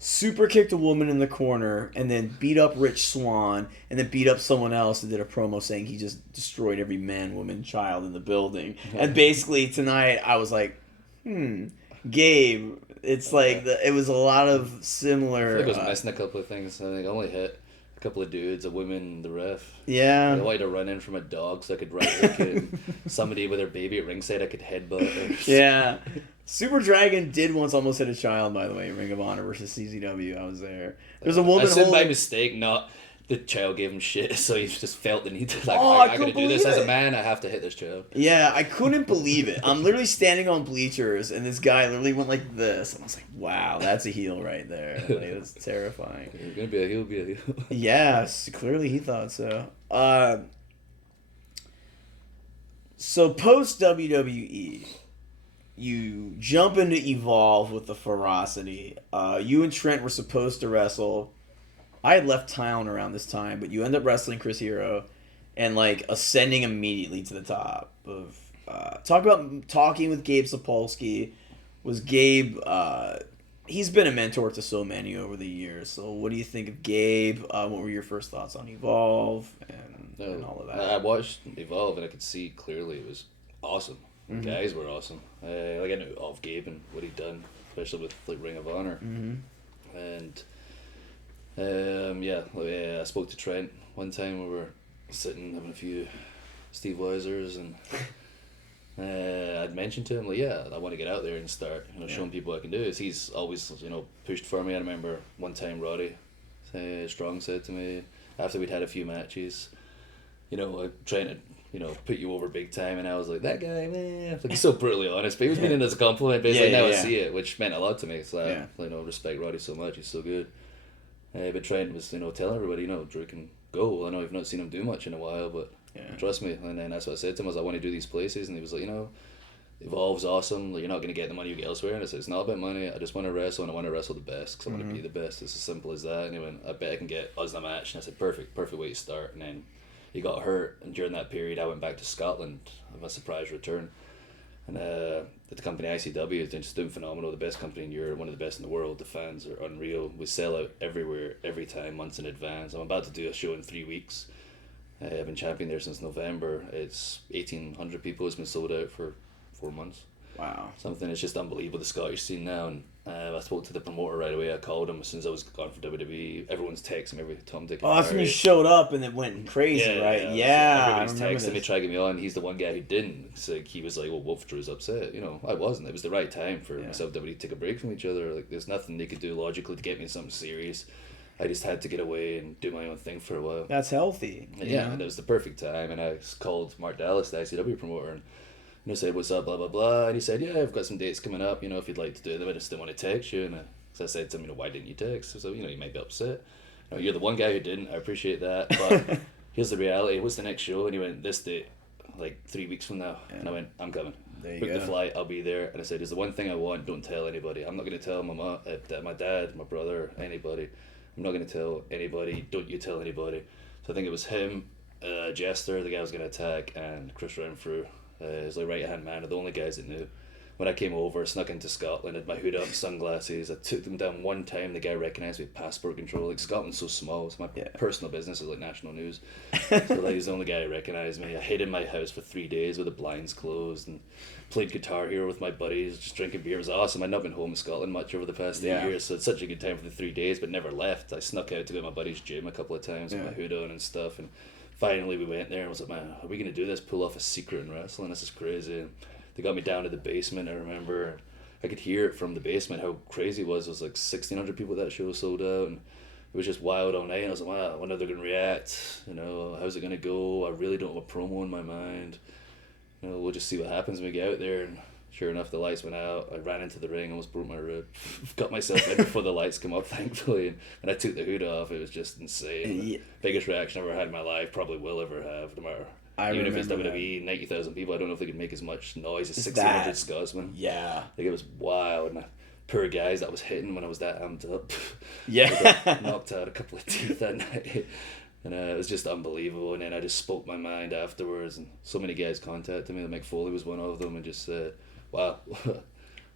super kicked a woman in the corner and then beat up Rich Swann and then beat up someone else and did a promo saying he just destroyed every man, woman, child in the building. And basically tonight I was like, Gabe, it's like it was a lot of similar. I think I was missing a couple of things. I think I only hit a couple of dudes, a woman, the ref. Yeah. I wanted to run in from a dog so I could right hook it. Somebody with their baby at ringside I could headbutt. Yeah. Super Dragon did once almost hit a child, by the way, in Ring of Honor versus CZW. I was there. There's a woman. I said by mistake, not the child gave him shit, so he just felt the need to I gotta do this as a man. I have to hit this child. Yeah, I couldn't believe it. I'm literally standing on bleachers, and this guy literally went like this. And I was like, "Wow, that's a heel right there. Like, that's terrifying." If you're gonna be a heel, be a heel. Yes, clearly he thought so. So post WWE, you jump into Evolve with the Ferocity. You and Trent were supposed to wrestle. I had left town around this time, but you end up wrestling Chris Hero and like ascending immediately to the top of talk about talking with Gabe Sapolsky. Was Gabe he's been a mentor to so many over the years. So what do you think of Gabe? What were your first thoughts on Evolve and all of that? I watched Evolve and I could see clearly it was awesome. Mm-hmm. Guys were awesome. I knew of Gabe and what he'd done, especially with like Ring of Honor. Mm-hmm. And I spoke to Trent one time. We were sitting having a few Steve Weisers, and I'd mentioned to him, like, I want to get out there and start, showing people what I can do. He's always, pushed for me. I remember one time Roddy Strong said to me after we'd had a few matches, Trent had, put you over big time, and I was like, that guy, man, like, he's so brutally honest, but he was meaning it as a compliment. Basically, now I see it, which meant a lot to me. So I respect Roddy so much. He's so good. But Trent was, telling everybody, Drew can go. I know you've not seen him do much in a while, but trust me. And then that's what I said to him, I want to do these places. And he was like, Evolve's awesome. Like, you're not going to get the money you get elsewhere. And I said, it's not about money. I just want to wrestle, and I want to wrestle the best because I want to be the best. It's as simple as that. And he went, I bet I can get us in a match. And I said, perfect way to start. And then he got hurt, and during that period, I went back to Scotland of a surprise return. And the company ICW is just doing phenomenal. The best company in Europe, one of the best in the world. The fans are unreal. We sell out everywhere, every time, months in advance. I'm about to do a show in 3 weeks. I've been champion there since November. It's 1,800 people. It's been sold out for 4 months. Wow. Something that's just unbelievable, the Scottish scene now. And I spoke to the promoter right away. I called him as soon as I was gone for WWE. Everyone's texting me every Tom, Dick, and Oh, that's when you showed up and it went crazy, right? Yeah. Everybody's texting me, trying to get me on. He's the one guy who didn't. It's like, he was like, well, Wolf Drew's upset. You know, I wasn't. It was the right time for myself and WWE to take a break from each other. Like, there's nothing they could do logically to get me in something serious. I just had to get away and do my own thing for a while. That's healthy. Yeah, and it was the perfect time. And I called Mark Dallas, the ICW promoter, and I said, what's up, blah, blah, blah. And he said, yeah, I've got some dates coming up, you know, if you'd like to do them. I just didn't want to text you. And so I said to him, why didn't you text? So, you might be upset. You're the one guy who didn't. I appreciate that. But here's the reality. What's the next show? And he went, this date, like 3 weeks from now. Yeah. And I went, I'm coming. Book the flight. I'll be there. And I said, there's the one thing I want. Don't tell anybody. I'm not going to tell my dad, my brother, anybody. I'm not going to tell anybody. Don't you tell anybody. So I think it was him, Jester, the guy I was going to attack, and Chris Renfrew. His like right-hand man are the only guys that knew. When I came over, snuck into Scotland, had my hood up, sunglasses. I took them down one time. The guy recognised me with passport control. Like, Scotland's so small. So my personal business is like national news. So like, he's the only guy who recognised me. I hid in my house for 3 days with the blinds closed and played Guitar Hero with my buddies, just drinking beer. It was awesome. I'd not been home in Scotland much over the past 8 years, so it's such a good time for the 3 days, but never left. I snuck out to go to my buddy's gym a couple of times with my hood on and stuff, and finally we went there and I was like, man, are we going to do this? Pull off a secret in wrestling? This is crazy. And they got me down to the basement, I remember. I could hear it from the basement how crazy it was. It was like 1,600 people that show sold out, and it was just wild all night. And I was like, wow, I wonder how they're going to react. How's it going to go? I really don't have a promo in my mind. We'll just see what happens when we get out there. And sure enough, the lights went out. I ran into the ring, almost broke my rib. Got myself in before the lights come up, thankfully. And I took the hood off. It was just insane. Biggest reaction I've ever had in my life, probably will ever have, no matter. Even if it's WWE, 90,000 people, I don't know if they could make as much noise as 1,600 Scotsmen. Yeah. Like, it was wild. And poor guys that I was hitting when I was that amped up. Yeah. I got knocked out a couple of teeth that night. And it was just unbelievable. And then I just spoke my mind afterwards. And so many guys contacted me. Mick Foley was one of them. And just said, wow,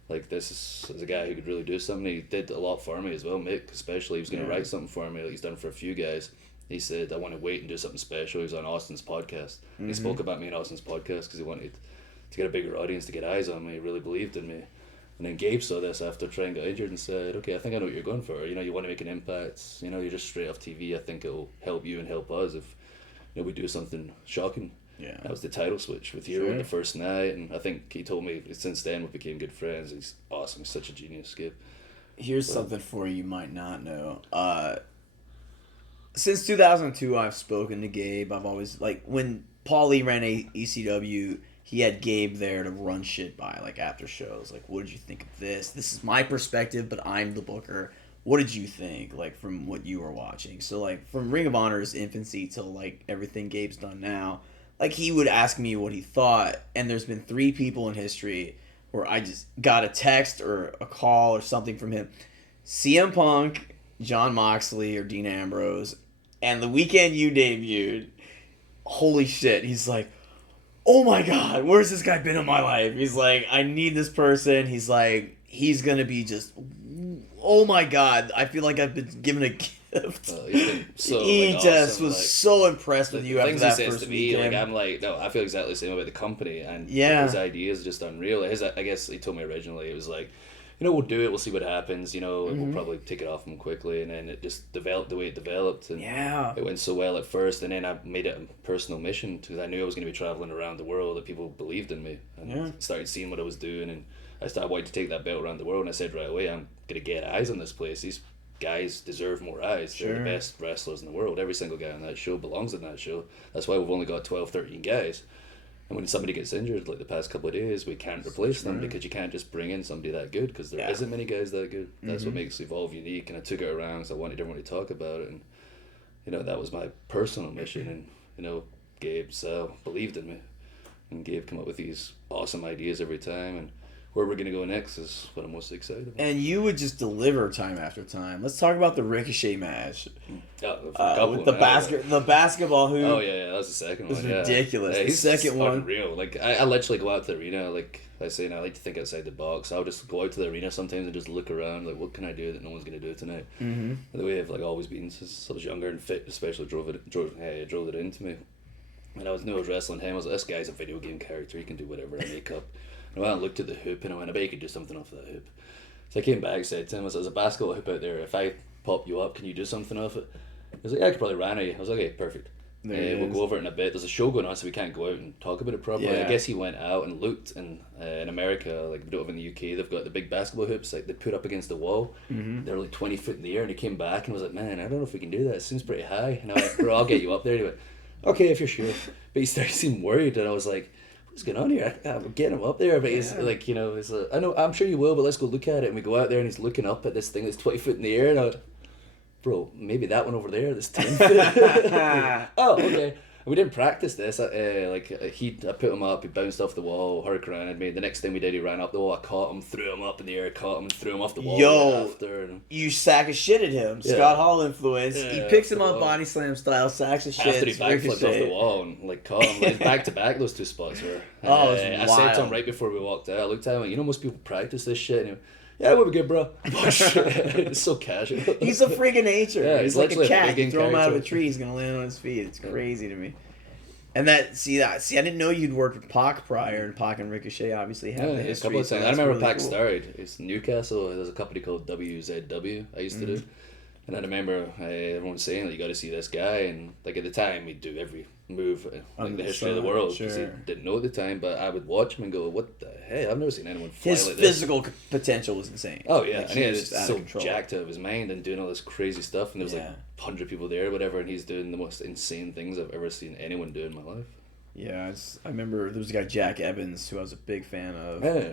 like, this is a guy who could really do something. He did a lot for me as well, Mick, especially. He was going to write something for me like he's done for a few guys. He said, I want to wait and do something special. He was on Austin's podcast. Mm-hmm. He spoke about me on Austin's podcast because he wanted to get a bigger audience, to get eyes on me. He really believed in me. And then Gabe saw this after Trent got injured and said, okay, I think I know what you're going for. You want to make an impact. You're just straight off TV. I think it'll help you and help us if we do something shocking. Yeah. That was the title switch with Hero the first night. And I think he told me since then we became good friends. He's awesome. He's such a genius, Gabe. Here's something for you might not know. Since 2002, I've spoken to Gabe. I've always, like, when Paulie ran ECW, he had Gabe there to run shit by, like, after shows. Like, what did you think of this? This is my perspective, but I'm the booker. What did you think, like, from what you were watching? So, like, from Ring of Honor's infancy till, like, everything Gabe's done now, like, he would ask me what he thought, and there's been 3 people in history where I just got a text or a call or something from him. CM Punk, Jon Moxley, or Dean Ambrose. And the weekend you debuted, holy shit, he's like, oh my god, where's this guy been in my life? He's like, I need this person. He's like, he's going to be just, oh my god, I feel like I've been given a gift. He just was so impressed with you after that first weekend. I'm like, no, I feel exactly the same about the company. And his ideas are just unreal. I guess he told me originally, it was like, we'll do it, we'll see what happens, we'll probably take it off him quickly, and then it just developed the way it developed, and it went so well at first, and then I made it a personal mission, because I knew I was going to be traveling around the world, that people believed in me, and started seeing what I was doing, and I wanted to take that belt around the world, and I said right away, I'm going to get eyes on this place. These guys deserve more eyes. They're the best wrestlers in the world. Every single guy on that show belongs in that show. That's why we've only got 12, 13 guys. And when somebody gets injured, like the past couple of days, we can't replace them because you can't just bring in somebody that good, because there isn't many guys that good. That's what makes Evolve unique. And I took it around because I wanted everyone to talk about it. And, that was my personal mission. And, Gabe Sal believed in me. and Gabe come up with these awesome ideas every time, and where we're going to go next is what I'm most excited about. And you would just deliver time after time. Let's talk about the Ricochet match. With the basketball hoop. Oh, yeah, that was the second one. It was ridiculous. Yeah, the second one. Unreal. Like, I literally go out to the arena, like I say, and I like to think outside the box. I'll just go out to the arena sometimes and just look around, like, what can I do that no one's going to do tonight? Mm-hmm. The way I've like always been since I was younger and fit, especially drove it into me. And I was wrestling him. I was like, this guy's a video game character. He can do whatever I make up. And I went and looked at the hoop, and I went, I bet you could do something off that hoop. So I came back and said to him, there's a basketball hoop out there. If I pop you up, can you do something off it? He was like, yeah, I could probably run at you. I was like, okay, perfect. We'll go over it in a bit. There's a show going on, so we can't go out and talk about it properly. Yeah. I guess he went out and looked, and in America, like we don't have in the UK, they've got the big basketball hoops, like they put up against the wall. Mm-hmm. They're like 20 foot in the air, and he came back and was like, man, I don't know if we can do that. It seems pretty high. And I went, bro, I'll get you up there. And he went, okay, if you're sure. But he started seeming worried, and I was like, what's going on here? I'm getting him up there, but he's like, you know, he's like, I know, I'm sure you will, but let's go look at it. And we go out there, and he's looking up at this thing that's 20 foot in the air, and I went, bro, maybe that one over there that's 10 foot. Oh, okay. We didn't practice this. I put him up. He bounced off the wall. Hurricane had me. The next thing we did, he ran up the wall. I caught him, threw him up in the air. Caught him, and threw him off the wall. You sack of shit at him. Yeah. Scott Hall influence. He picks him up body slam style, sacks of shit. After he backflipped off the wall and like caught him, like back to back. Those two spots were. I said to him right before we walked out. I looked at him. Like, you know, most people practice this shit. And he went, yeah, we'll be good, bro. It's so casual. He's a freak of nature. Yeah, he's like a cat. You throw him out of a character. tree, he's gonna land on his feet. It's crazy to me. And I didn't know you'd worked with Pac prior, and Pac and Ricochet obviously have the history. A couple of so times. I remember really Pac cool. started. It's Newcastle. There's a company called WZW I used to do. And I remember everyone saying that you got to see this guy, and like at the time we'd do every move like the history of the world because he didn't know at the time. But I would watch him and go, "What the hell? I've never seen anyone fly His like this." physical potential was insane. Oh yeah, like, and he was just out so of control. jacked out of his mind and doing all this crazy stuff. And there was like 100 people there or whatever, and he's doing the most insane things I've ever seen anyone do in my life. Yeah, I remember there was a guy, Jack Evans, who I was a big fan of. Yeah.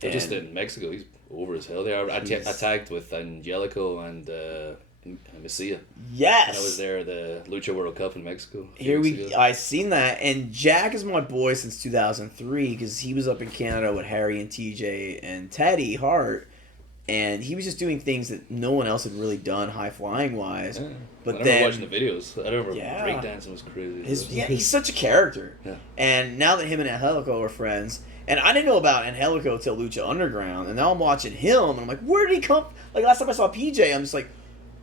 Just in Mexico, he's over as hell there. I tagged with Angelico and Messia. Yes! And I was there at the Lucha World Cup in Mexico. I seen that, and Jack is my boy since 2003 because he was up in Canada with Harry and TJ and Teddy Hart, and he was just doing things that no one else had really done high flying wise. Yeah. But I then watching the videos. I remember breakdancing was crazy. He's such a character. Yeah. And now that him and Angelico are friends, and I didn't know about Angelico till Lucha Underground, and now I'm watching him, and I'm like, where did he come? Like last time I saw PJ, I'm just like,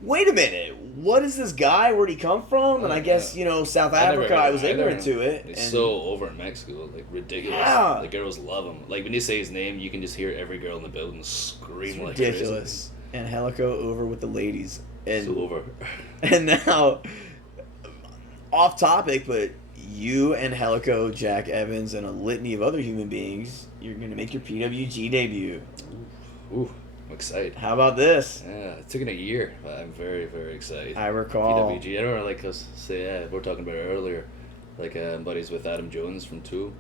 wait a minute, what is this guy? Where'd he come from? And I guess, South Africa, I was ignorant to it. He's so over in Mexico, like ridiculous. Yeah. The girls love him. Like when you say his name, you can just hear every girl in the building scream like ridiculous. Crazy. Angelico over with the ladies. And so over. And now, off topic, but you, Angelico, Jack Evans, and a litany of other human beings, you're going to make your PWG debut. Ooh. I'm excited. How about this? Yeah, it took a year, but I'm very, very excited. I recall. PWG. I don't know, like us say, we were talking about it earlier. Like, buddies with Adam Jones from Tool.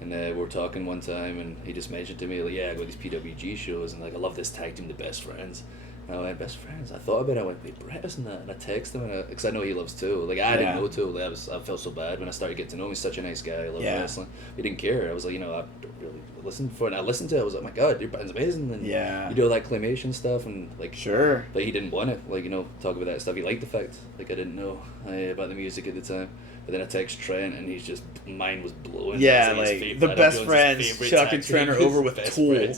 And we were talking one time, and he just mentioned to me, like, yeah, I go to these PWG shows, and like, I love this tag team, The Best Friends. And I went, Best Friends? I thought about it, I went, wait, Brett isn't that? And I texted him, because I know he loves Tool. Like, I didn't know Tool. Like, I felt so bad when I started getting to know him. He's such a nice guy. I love wrestling. He didn't care. I was like, I don't really listen for it. And I listened to it. I was like, oh my God, your band's amazing. And you do all that claymation stuff, and like, sure. But he didn't want it. Like, talk about that stuff. He liked the fact, like, I didn't know about the music at the time. But then I text Trent, and he's just, mind was blowing. Yeah, like the Best Friends, Chuck and Trent are over with Tool.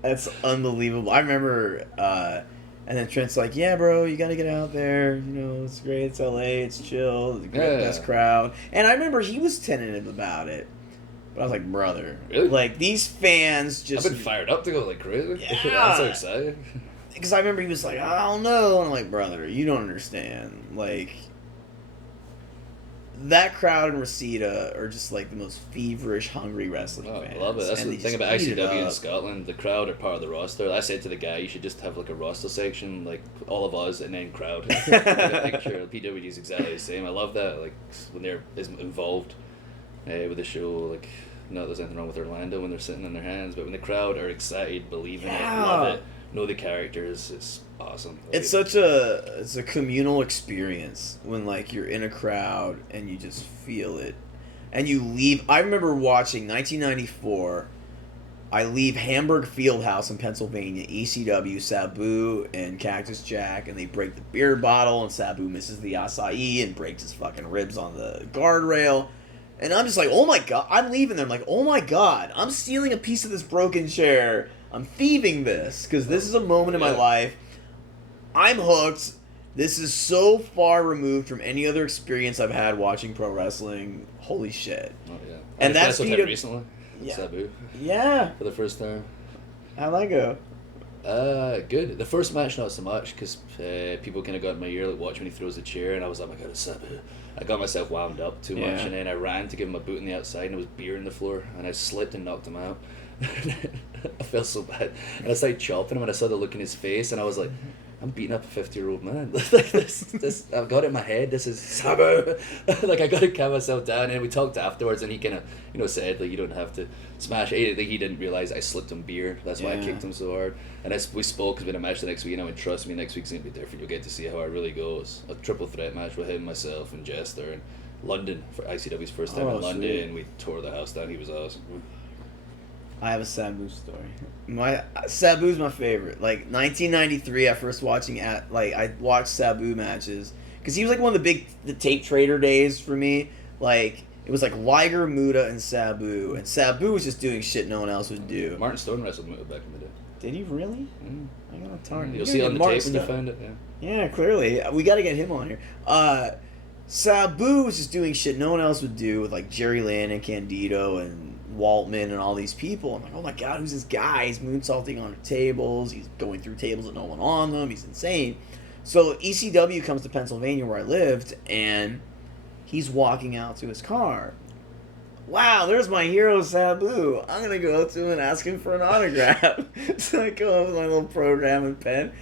That's unbelievable. I remember, and then Trent's like, yeah, bro, you got to get out there. It's great. It's LA. It's chill. The best crowd. And I remember he was tentative about it. But I was like, brother. Really? Like, these fans just... I've been fired up to go like crazy. Yeah. I'm so excited. Because I remember he was like, I don't know. And I'm like, brother, you don't understand. Like... That crowd in Reseda are just like the most feverish, hungry wrestling fans. I love it. That's and the thing about ICW in Scotland. The crowd are part of the roster. I said to the guy, you should just have like a roster section, like all of us, and then crowd. Like a picture. PWG is exactly the same. I love that. Like when they're involved with the show, like not that there's anything wrong with Orlando when they're sitting on their hands, but when the crowd are excited, believing it, love it, know the characters, it's awesome. Like, it's a communal experience when like you're in a crowd and you just feel it. and you leave. I remember watching 1994. I leave Hamburg Fieldhouse in Pennsylvania, ECW, Sabu, and Cactus Jack, and they break the beer bottle, and Sabu misses the acai and breaks his fucking ribs on the guardrail. And I'm just like, oh my god, I'm leaving there. I'm like, oh my god, I'm stealing a piece of this broken chair. I'm thieving this, because this is a moment in my life. I'm hooked. This is so far removed from any other experience I've had watching pro wrestling. Holy shit. Oh, yeah. And that's what happened recently. Yeah. Sabu. Yeah. For the first time. How'd that go? Good. The first match, not so much, because people kind of got in my ear, like, watch when he throws the chair, and I was like, oh my god, it's Sabu. I got myself wound up too much, and then I ran to give him a boot on the outside, and there was beer on the floor, and I slipped and knocked him out. I felt so bad. And I started chopping him, and I saw the look in his face, and I was like, I'm beating up a 50-year-old man. Like this, I've got it in my head. This is Sabu. Like, I got to calm myself down. And we talked afterwards, and he kind of, said, like, you don't have to smash. Like, he didn't realize I slipped him beer. That's why I kicked him so hard. And we spoke, because we had a match the next week, and I went, trust me, next week's gonna be different. You'll get to see how it really goes. A triple threat match with him, myself, and Jester in London for ICW's first time in London, and we tore the house down. He was awesome. I have a Sabu story. Sabu's my favorite. Like 1993, I first I watched Sabu matches because he was like one of the tape trader days for me. Like it was like Liger, Muta, and Sabu was just doing shit no one else would do. Martin Stone wrestled Muta back in the day. Did he really? I gotta talk. You'll see it on the tape when you find it. Yeah, clearly we got to get him on here. Sabu was just doing shit no one else would do with like Jerry Lynn and Candido and Waltman and all these people. I'm like, oh my god, who's this guy? He's moonsaulting on tables. He's going through tables with no one on them. He's insane. So ECW comes to Pennsylvania where I lived, and he's walking out to his car. Wow, there's my hero Sabu. I'm going to go up to him and ask him for an autograph. So I go up with my little program and pen.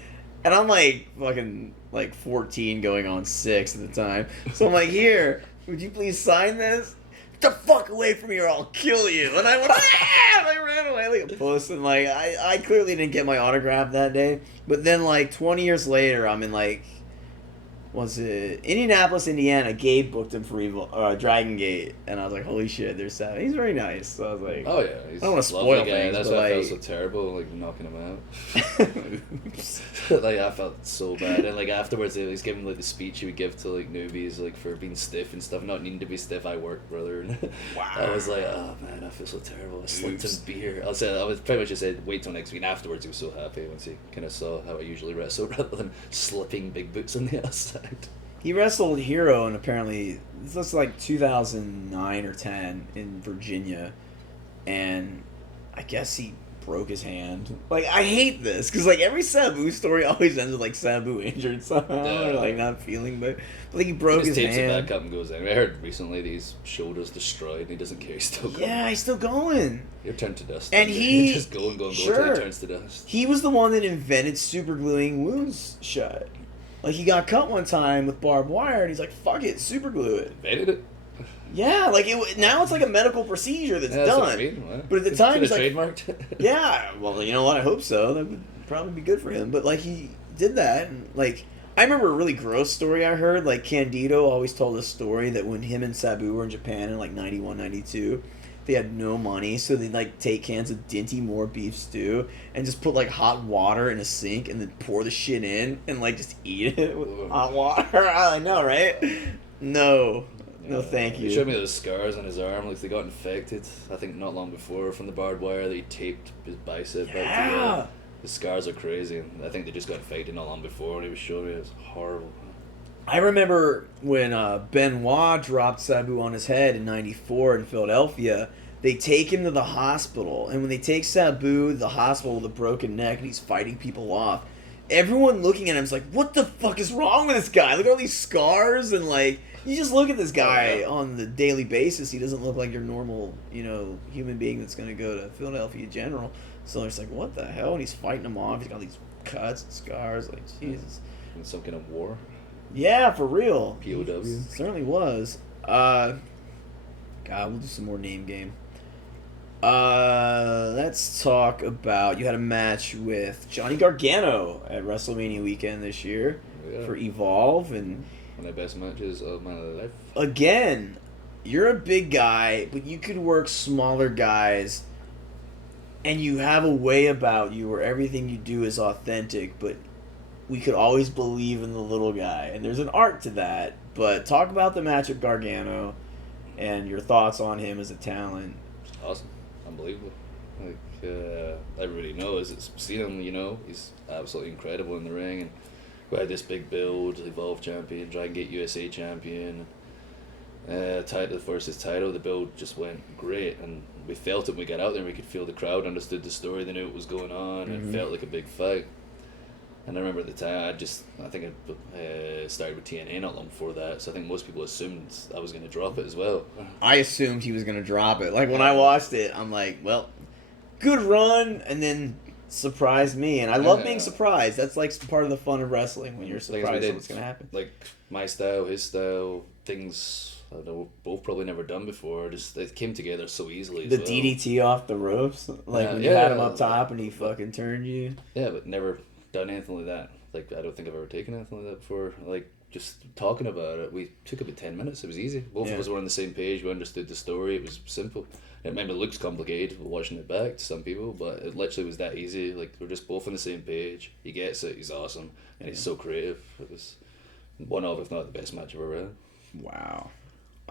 And I'm like fucking like 14 going on 6 at the time. So I'm like, here, would you please sign this? Get the fuck away from me or I'll kill you. And I went, ah! And I ran away like a puss. And like, I clearly didn't get my autograph that day. But then like 20 years later, I'm in like, was it Indianapolis, Indiana? Gabe booked him for Dragon Gate, and I was like, "Holy shit, there's Sabu." He's very nice. So I was like, "Oh yeah, I don't want to spoil things." That's why I felt so terrible, like knocking him out. Like I felt so bad, and like afterwards, he was giving like the speech he would give to like newbies, like for being stiff and stuff, not needing to be stiff. I work, brother. And wow. I was like, "Oh man, I feel so terrible." I slipped him beer. I was pretty much just said, "Wait till next week." And afterwards, he was so happy once he kind of saw how I usually wrestle, rather than slipping big boots on the outside. He wrestled Hero, and apparently this was like 2009 or 10 in Virginia, and I guess he broke his hand. Like, I hate this because like every Sabu story always ends with like Sabu injured somehow or like not feeling, but like he broke his hand. He just takes it back up and goes in. I heard recently that his shoulder's destroyed and he doesn't care. He's still going. Yeah, he's still going. He'll turn to dust. And he just go until he turns to dust. He was the one that invented super gluing wounds shut. Like, he got cut one time with barbed wire, and he's like, fuck it, super glue it. Invented it? Yeah, like, now it's like a medical procedure that's done. What I mean. Well, but at the time, he's like... trademarked? Yeah, well, you know what, I hope so. That would probably be good for him. But, like, he did that, and, like... I remember a really gross story I heard. Like, Candido always told this story that when him and Sabu were in Japan in, like, 91, 92... They had no money, so they'd like take cans of Dinty Moore beef stew and just put like hot water in a sink and then pour the shit in and like just eat it with hot water. I know, right? No, thank you. He showed me those scars on his arm, like they got infected. I think not long before from the barbed wire that he taped his bicep back together. The scars are crazy, and I think they just got infected not long before. And he was showing me it was horrible. I remember when Benoit dropped Sabu on his head in '94 in Philadelphia. They take him to the hospital, and when they take Sabu to the hospital with a broken neck, and he's fighting people off, everyone looking at him is like, "What the fuck is wrong with this guy? Look at all these scars!" And like, you just look at this guy on the daily basis. He doesn't look like your normal, human being that's going to go to Philadelphia General. So it's like, what the hell? And he's fighting them off. He's got these cuts and scars. Like, Jesus. In some kind of war. Yeah, for real. POW. Certainly was. God, we'll do some more name game. Let's talk about, you had a match with Johnny Gargano at WrestleMania weekend this year for Evolve, and one of the best matches of my life. Again, you're a big guy, but you could work smaller guys, and you have a way about you where everything you do is authentic, but we could always believe in the little guy, and there's an art to that. But talk about the match with Gargano and your thoughts on him as a talent. Awesome. Unbelievable. Everybody knows it's seen him, he's absolutely incredible in the ring, and we had this big build, Evolve champion, Dragon Gate USA champion, title versus title. The build just went great, and we felt it when we got out there. We could feel the crowd understood the story, they knew what was going on, and it felt like a big fight. And I remember at the time, I think I started with TNA not long before that, so I think most people assumed I was going to drop it as well. I assumed he was going to drop it. Like, when I watched it, I'm like, well, good run, and then surprised me. And I love being surprised. That's, like, part of the fun of wrestling, when you're surprised at what's going to happen. Like, my style, his style, things I don't know, both probably never done before. Just it came together so easily. The DDT off the ropes? Like, when you had him up top and he fucking turned you? Yeah, but never done anything like that. Like, I don't think I've ever taken anything like that before. Like, just talking about it, we took about 10 minutes. It was easy. Both of us were on the same page. We understood the story. It was simple. It maybe looks complicated watching it back to some people, but it literally was that easy. Like, we're just both on the same page. He gets it. He's awesome, and he's so creative. It was one of, if not the best match I've ever had. Wow.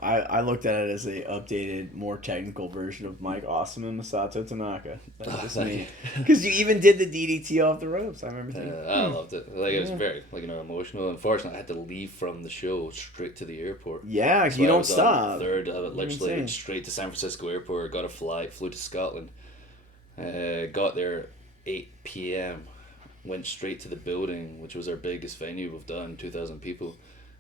I looked at it as a updated, more technical version of Mike Awesome and Masato Tanaka. That's just me. Because you even did the DDT off the ropes. I remember thinking. I loved it. Like, it was very, emotional. Unfortunately, I had to leave from the show straight to the airport. Yeah, so you don't stop. Third, I literally went straight to San Francisco airport, got a flight, flew to Scotland, got there 8 p.m., went straight to the building, which was our biggest venue we've done, 2,000 people.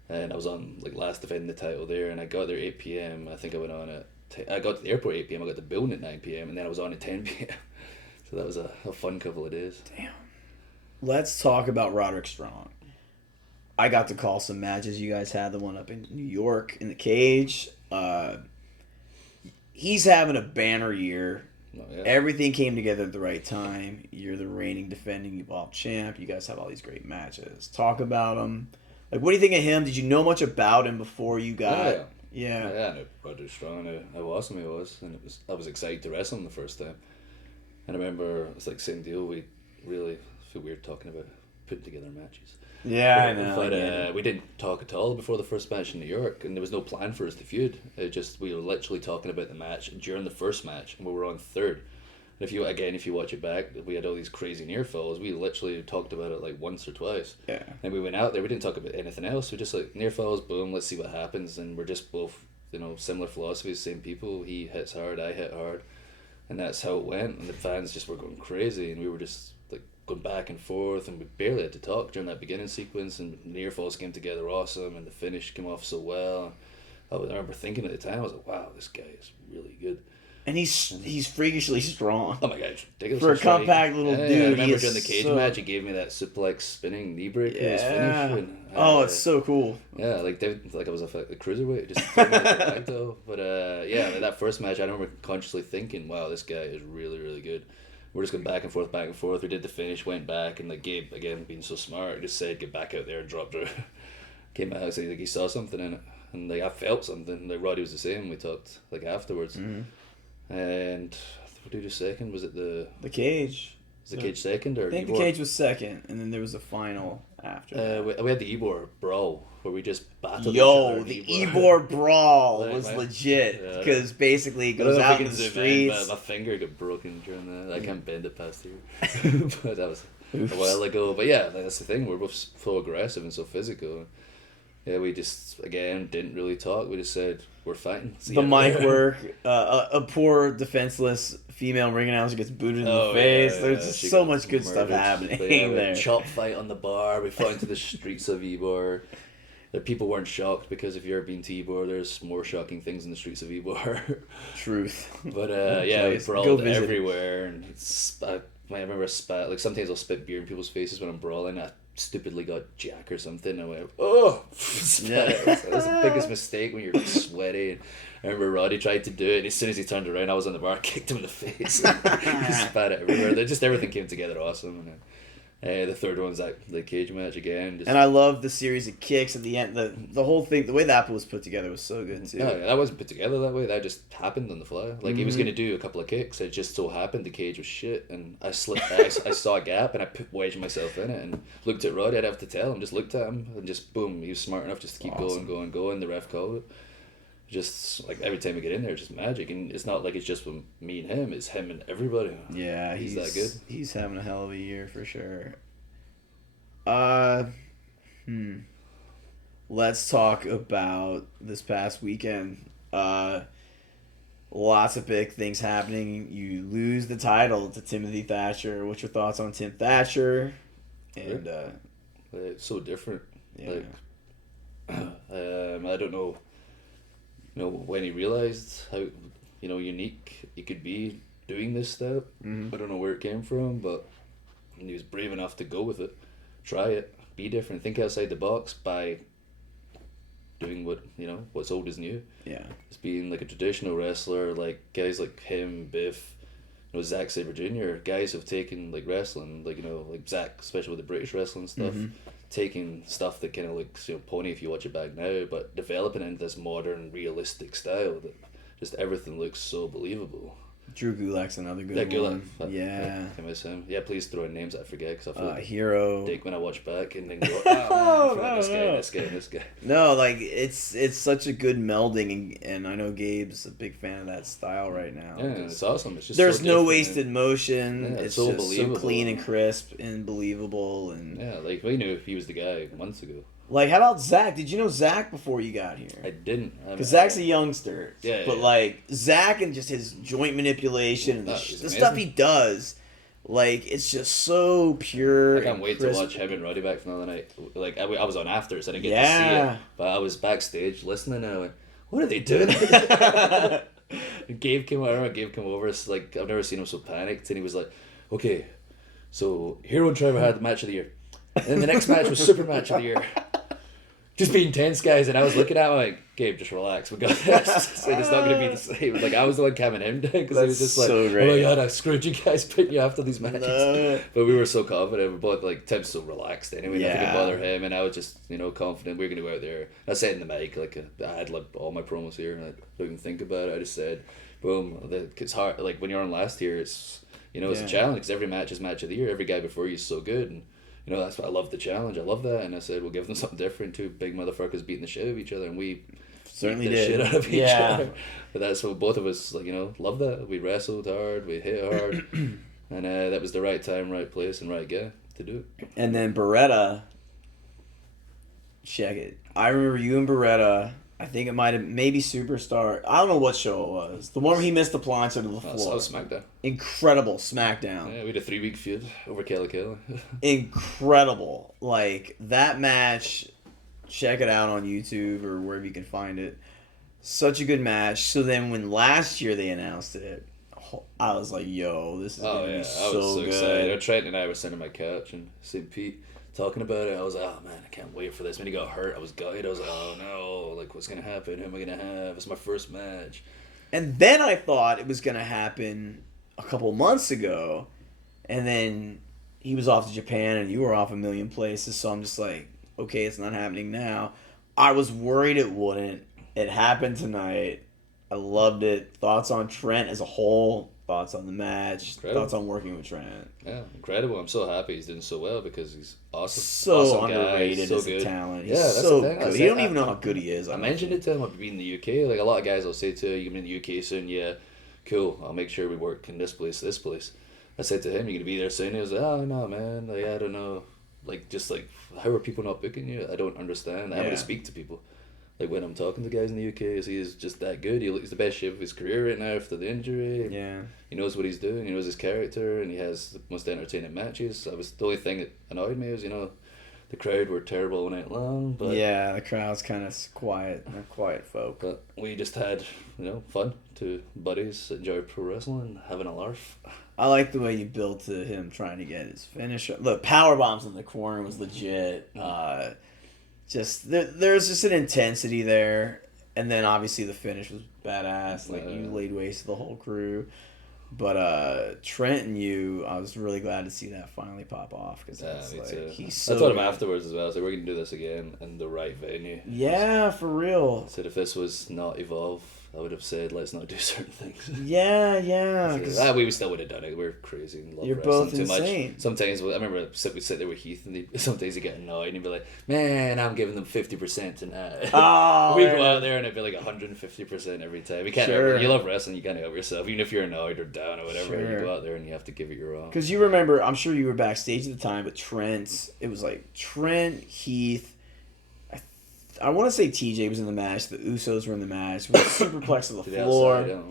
And I was on, last defending the title there, and I got there 8 p.m. I think I went on at... I got to the airport at 8 p.m. I got to the building at 9 p.m. and then I was on at 10 p.m. So that was a fun couple of days. Damn. Let's talk about Roderick Strong. I got to call some matches you guys had, the one up in New York in the cage. He's having a banner year. Oh, yeah. Everything came together at the right time. You're the reigning, defending Evolve champ. You guys have all these great matches. Talk about them. Like, what do you think of him? Did you know much about him before you got... Yeah. I knew Roderick Strong. I knew how awesome he was. And I was excited to wrestle him the first time. And I remember, it's like same deal. We really feel weird talking about putting together matches. Yeah, I know. But we didn't talk at all before the first match in New York. And there was no plan for us to feud. We were literally talking about the match during the first match. And we were on third. And if you watch it back, we had all these crazy near falls. We literally talked about it once or twice. Yeah. And we went out there. We didn't talk about anything else. We just near falls, boom. Let's see what happens. And we're just both, similar philosophies, same people. He hits hard, I hit hard, and that's how it went. And the fans just were going crazy, and we were just going back and forth, and we barely had to talk during that beginning sequence. And near falls came together awesome, and the finish came off so well. I remember thinking at the time, I was like, wow, this guy is really good. And he's freakishly strong. Oh my god, ridiculous. For a compact little dude. I remember during the cage match, he gave me that suplex spinning knee break in his finish. And, it's so cool. Yeah, I was a cruiserweight, just threw me like a rag doll. But that first match, I remember consciously thinking, wow, this guy is really, really good. We're just going back and forth. We did the finish, went back, and Gabe, again, being so smart, just said, get back out there and drop Drew. Came out, said he saw something in it. And I felt something. Roddy was the same. We talked afterwards. Mm-hmm. And what did you do second? Was it the cage? Was the cage second or? I think the cage was second, and then there was a final after. We had the Ebor brawl where we just battled. The Ebor brawl was legit because basically it goes out in the streets. My finger got broken during that. I can't bend it past here. But that was a while ago. But yeah, that's the thing. We're both so aggressive and so physical. Yeah, we just, again, didn't really talk. We just said, we're fighting. The mic work, a poor, defenseless female ring announcer gets booted in the face. There's just so much good stuff happening there. Chop fight on the bar. We fought into the streets of Ybor. The people weren't shocked because if you've ever been to Ybor, there's more shocking things in the streets of Ybor. Truth. But we brawled everywhere. And I remember sometimes I'll spit beer in people's faces when I'm brawling. I stupidly got Jack or something. I went, oh! That was the biggest mistake when you're sweaty. And I remember Roddy tried to do it, and as soon as he turned around, I was on the bar, kicked him in the face. He spat it everywhere. Everything came together awesome. And The third one's the cage match again. And I love the series of kicks at the end. The whole thing, the way that was put together was so good too. No, that wasn't put together that way. That just happened on the fly. Like he was gonna do a couple of kicks. It just so happened the cage was shit, and I slipped. I saw a gap, and I wedged myself in it, and looked at Roddy. I'd have to tell him. Just looked at him, and just boom. He was smart enough just to keep going. The ref called it. Just like every time we get in there, it's just magic, and it's not like it's just with me and him. It's him and everybody. Yeah, he's that good. He's having a hell of a year for sure. Let's talk about this past weekend. Lots of big things happening. You lose the title to Timothy Thatcher. What's your thoughts on Tim Thatcher? And it's so different. Yeah. Like, I don't know. When he realized how unique he could be doing this step. I don't know where it came from, but he was brave enough to go with it. Try it, be different, think outside the box by doing what's old is new. Yeah. Just being like a traditional wrestler, like guys like him, Biff, Zack Sabre Jr., guys who've taken like wrestling, like Zack, especially with the British wrestling stuff, taking stuff that kind of looks pony if you watch it back now, but developing it into this modern, realistic style that just everything looks so believable. Drew Gulak's another good one. Yeah. I miss him. Yeah, please throw in names I forget because I feel like Hero. Dick when I watch back and then go, oh man, this guy. No, like it's such a good melding, and I know Gabe's a big fan of that style right now. Yeah, it's awesome. It's just there's so no different, wasted motion. Yeah, it's so just believable. So clean and crisp and believable, and yeah, like we knew he was the guy months ago. Like, how about Zach? Did you know Zach before you got here? I didn't. Because Zach's a youngster. Yeah. But, like, Zach and just his joint manipulation and the stuff he does, like, it's just so pure. I can't wait to watch him and Roddy back from the other night. Like, I was on after, so I didn't get to see it. But I was backstage listening, and I went, what are they doing? And Gabe came over. It's like, I've never seen him so panicked. And he was like, okay, so Hero and Trevor had the match of the year. And then the next match was Super Match of the Year. Just be intense, guys. And I was looking at him like, Gabe, just relax. We got this. It's not going to be the same. Like, I was the one calming him down because he was just like, so great. oh my God, I screwed you guys putting you after these matches. No. But we were so confident. We both, like, Tim's so relaxed anyway. Nothing could bother him. And I was just, confident we were going to go out there. I said in the mic, like, I had like all my promos here and I don't even think about it. I just said, boom. It's hard. Like, when you're on last year, it's, it's a challenge because every match is match of the year. Every guy before you is so good. And, that's why I love the challenge. I love that. And I said, we'll give them something different. Two big motherfuckers beating the shit out of each other. And we certainly beat the did. shit out of each other. But that's what both of us, like, love that. We wrestled hard. We hit hard. And that was the right time, right place, and right guy to do it. And then Beretta. Check it. I remember you and Beretta. I think it might have maybe Superstar. I don't know what show it was. The one where he missed the plancha to the floor. That was SmackDown. Incredible SmackDown. Yeah, we had a 3-week feud over Kelly. Incredible. Like, that match, check it out on YouTube or wherever you can find it. Such a good match. So then when last year they announced it, I was like, yo, this is going to be so good. I was so excited. Trent and I were sitting on my couch in St. Pete talking about it. I was like, oh man, I can't wait for this. When he got hurt, I was gutted. I was like, oh no, like what's gonna happen? Who am I gonna have? It's my first match. And then I thought it was gonna happen a couple months ago, and then he was off to Japan and you were off a million places. So I'm just like, okay, it's not happening now. I was worried it wouldn't. It happened tonight. I loved it. Thoughts on Trent as a whole. Thoughts on the match. Incredible. Thoughts on working with Trent. Yeah, incredible. I'm so happy he's doing so well because he's awesome. So awesome underrated guy, so as good. a talent. He's He's so good. You don't even know how good he is. I mentioned it to him about being in the UK. Like a lot of guys will say to you, "You're in the UK soon." Yeah, cool. I'll make sure we work in this place. I said to him, "You're gonna be there soon." He was like, "Oh no, man. Like I don't know. Like just like how are people not booking you? I don't understand. I want to speak to people." Like when I'm talking to guys in the UK, he's just that good. He's the best shape of his career right now after the injury. Yeah. He knows what he's doing. He knows his character, and he has the most entertaining matches. The only thing that annoyed me was, the crowd were terrible all night long. But yeah, the crowd's kind of quiet. They're quiet folk. But we just had, fun. Two buddies enjoy pro wrestling, having a laugh. I like the way you built to him trying to get his finish. The power bombs in the corner was legit. There's just an intensity there, and then obviously the finish was badass. Like you laid waste to the whole crew, But Trent and you, I was really glad to see that finally pop off because Me too. he's so I told him good. afterwards as well. I was like, we're gonna do this again in the right venue. Yeah, for real. I said if this was not Evolve, I would have said let's not do certain things. Yeah. We still would have done it. We're crazy and love You're wrestling both too insane. much. Sometimes I remember we'd sit there with Heath, and sometimes he'd get annoyed, and he'd be like, "Man, I'm giving them 50%," and Oh, we'd go out there and it'd be like 150% every time. You can't. Sure. You love wrestling, you can't help yourself. Even if you're annoyed or down or whatever, Sure. you go out there and you have to give it your all. Because you remember, I'm sure you were backstage at the time, but it was like Trent, Heath. I want to say TJ was in the match. The Usos were in the match. With superplex to the To floor. outside,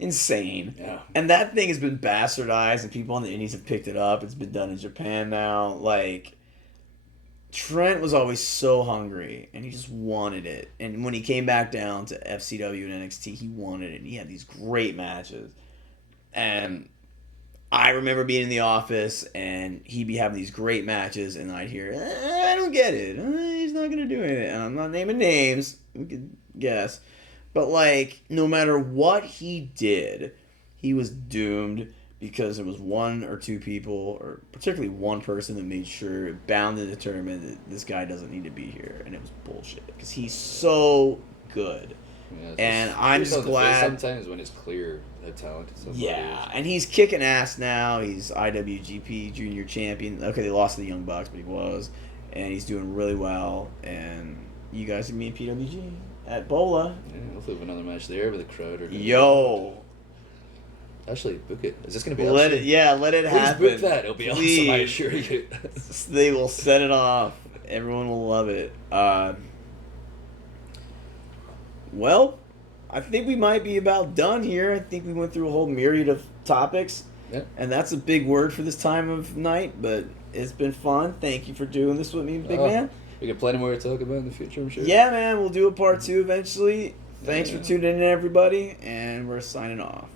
Insane. Yeah. And that thing has been bastardized, and people on the indies have picked it up. It's been done in Japan now. Like, Trent was always so hungry, and he just wanted it. And when he came back down to FCW and NXT, he wanted it. And he had these great matches. And I remember being in the office, and he'd be having these great matches, and I'd hear, I don't get it. He's not going to do it. And I'm not naming names. We could guess. But, like, no matter what he did, he was doomed because there was one or two people, or particularly one person that made sure, bound and determined that this guy doesn't need to be here. And it was bullshit because he's so good. Yeah, And I'm just glad. Sometimes when it's clear how talented somebody Yeah, is. and he's kicking ass now. He's IWGP Junior Champion. Okay, they lost to the Young Bucks, but he was. And he's doing really well. And you guys can meet PWG at Bola. Yeah, hopefully we have another match there with the crowd. Yo. Actually, book it. Is this going to be Let awesome? it Please happen. book that. It'll be awesome, I Please. assure you. They will set it off. Everyone will love it. Well, I think we might be about done here. I think we went through a whole myriad of topics. Yeah. And that's a big word for this time of night, but it's been fun. Thank you for doing this with me, big man. We got plenty more to talk about in the future, I'm sure. Yeah, man. We'll do a part 2 eventually. Thanks for tuning in, everybody, and we're signing off.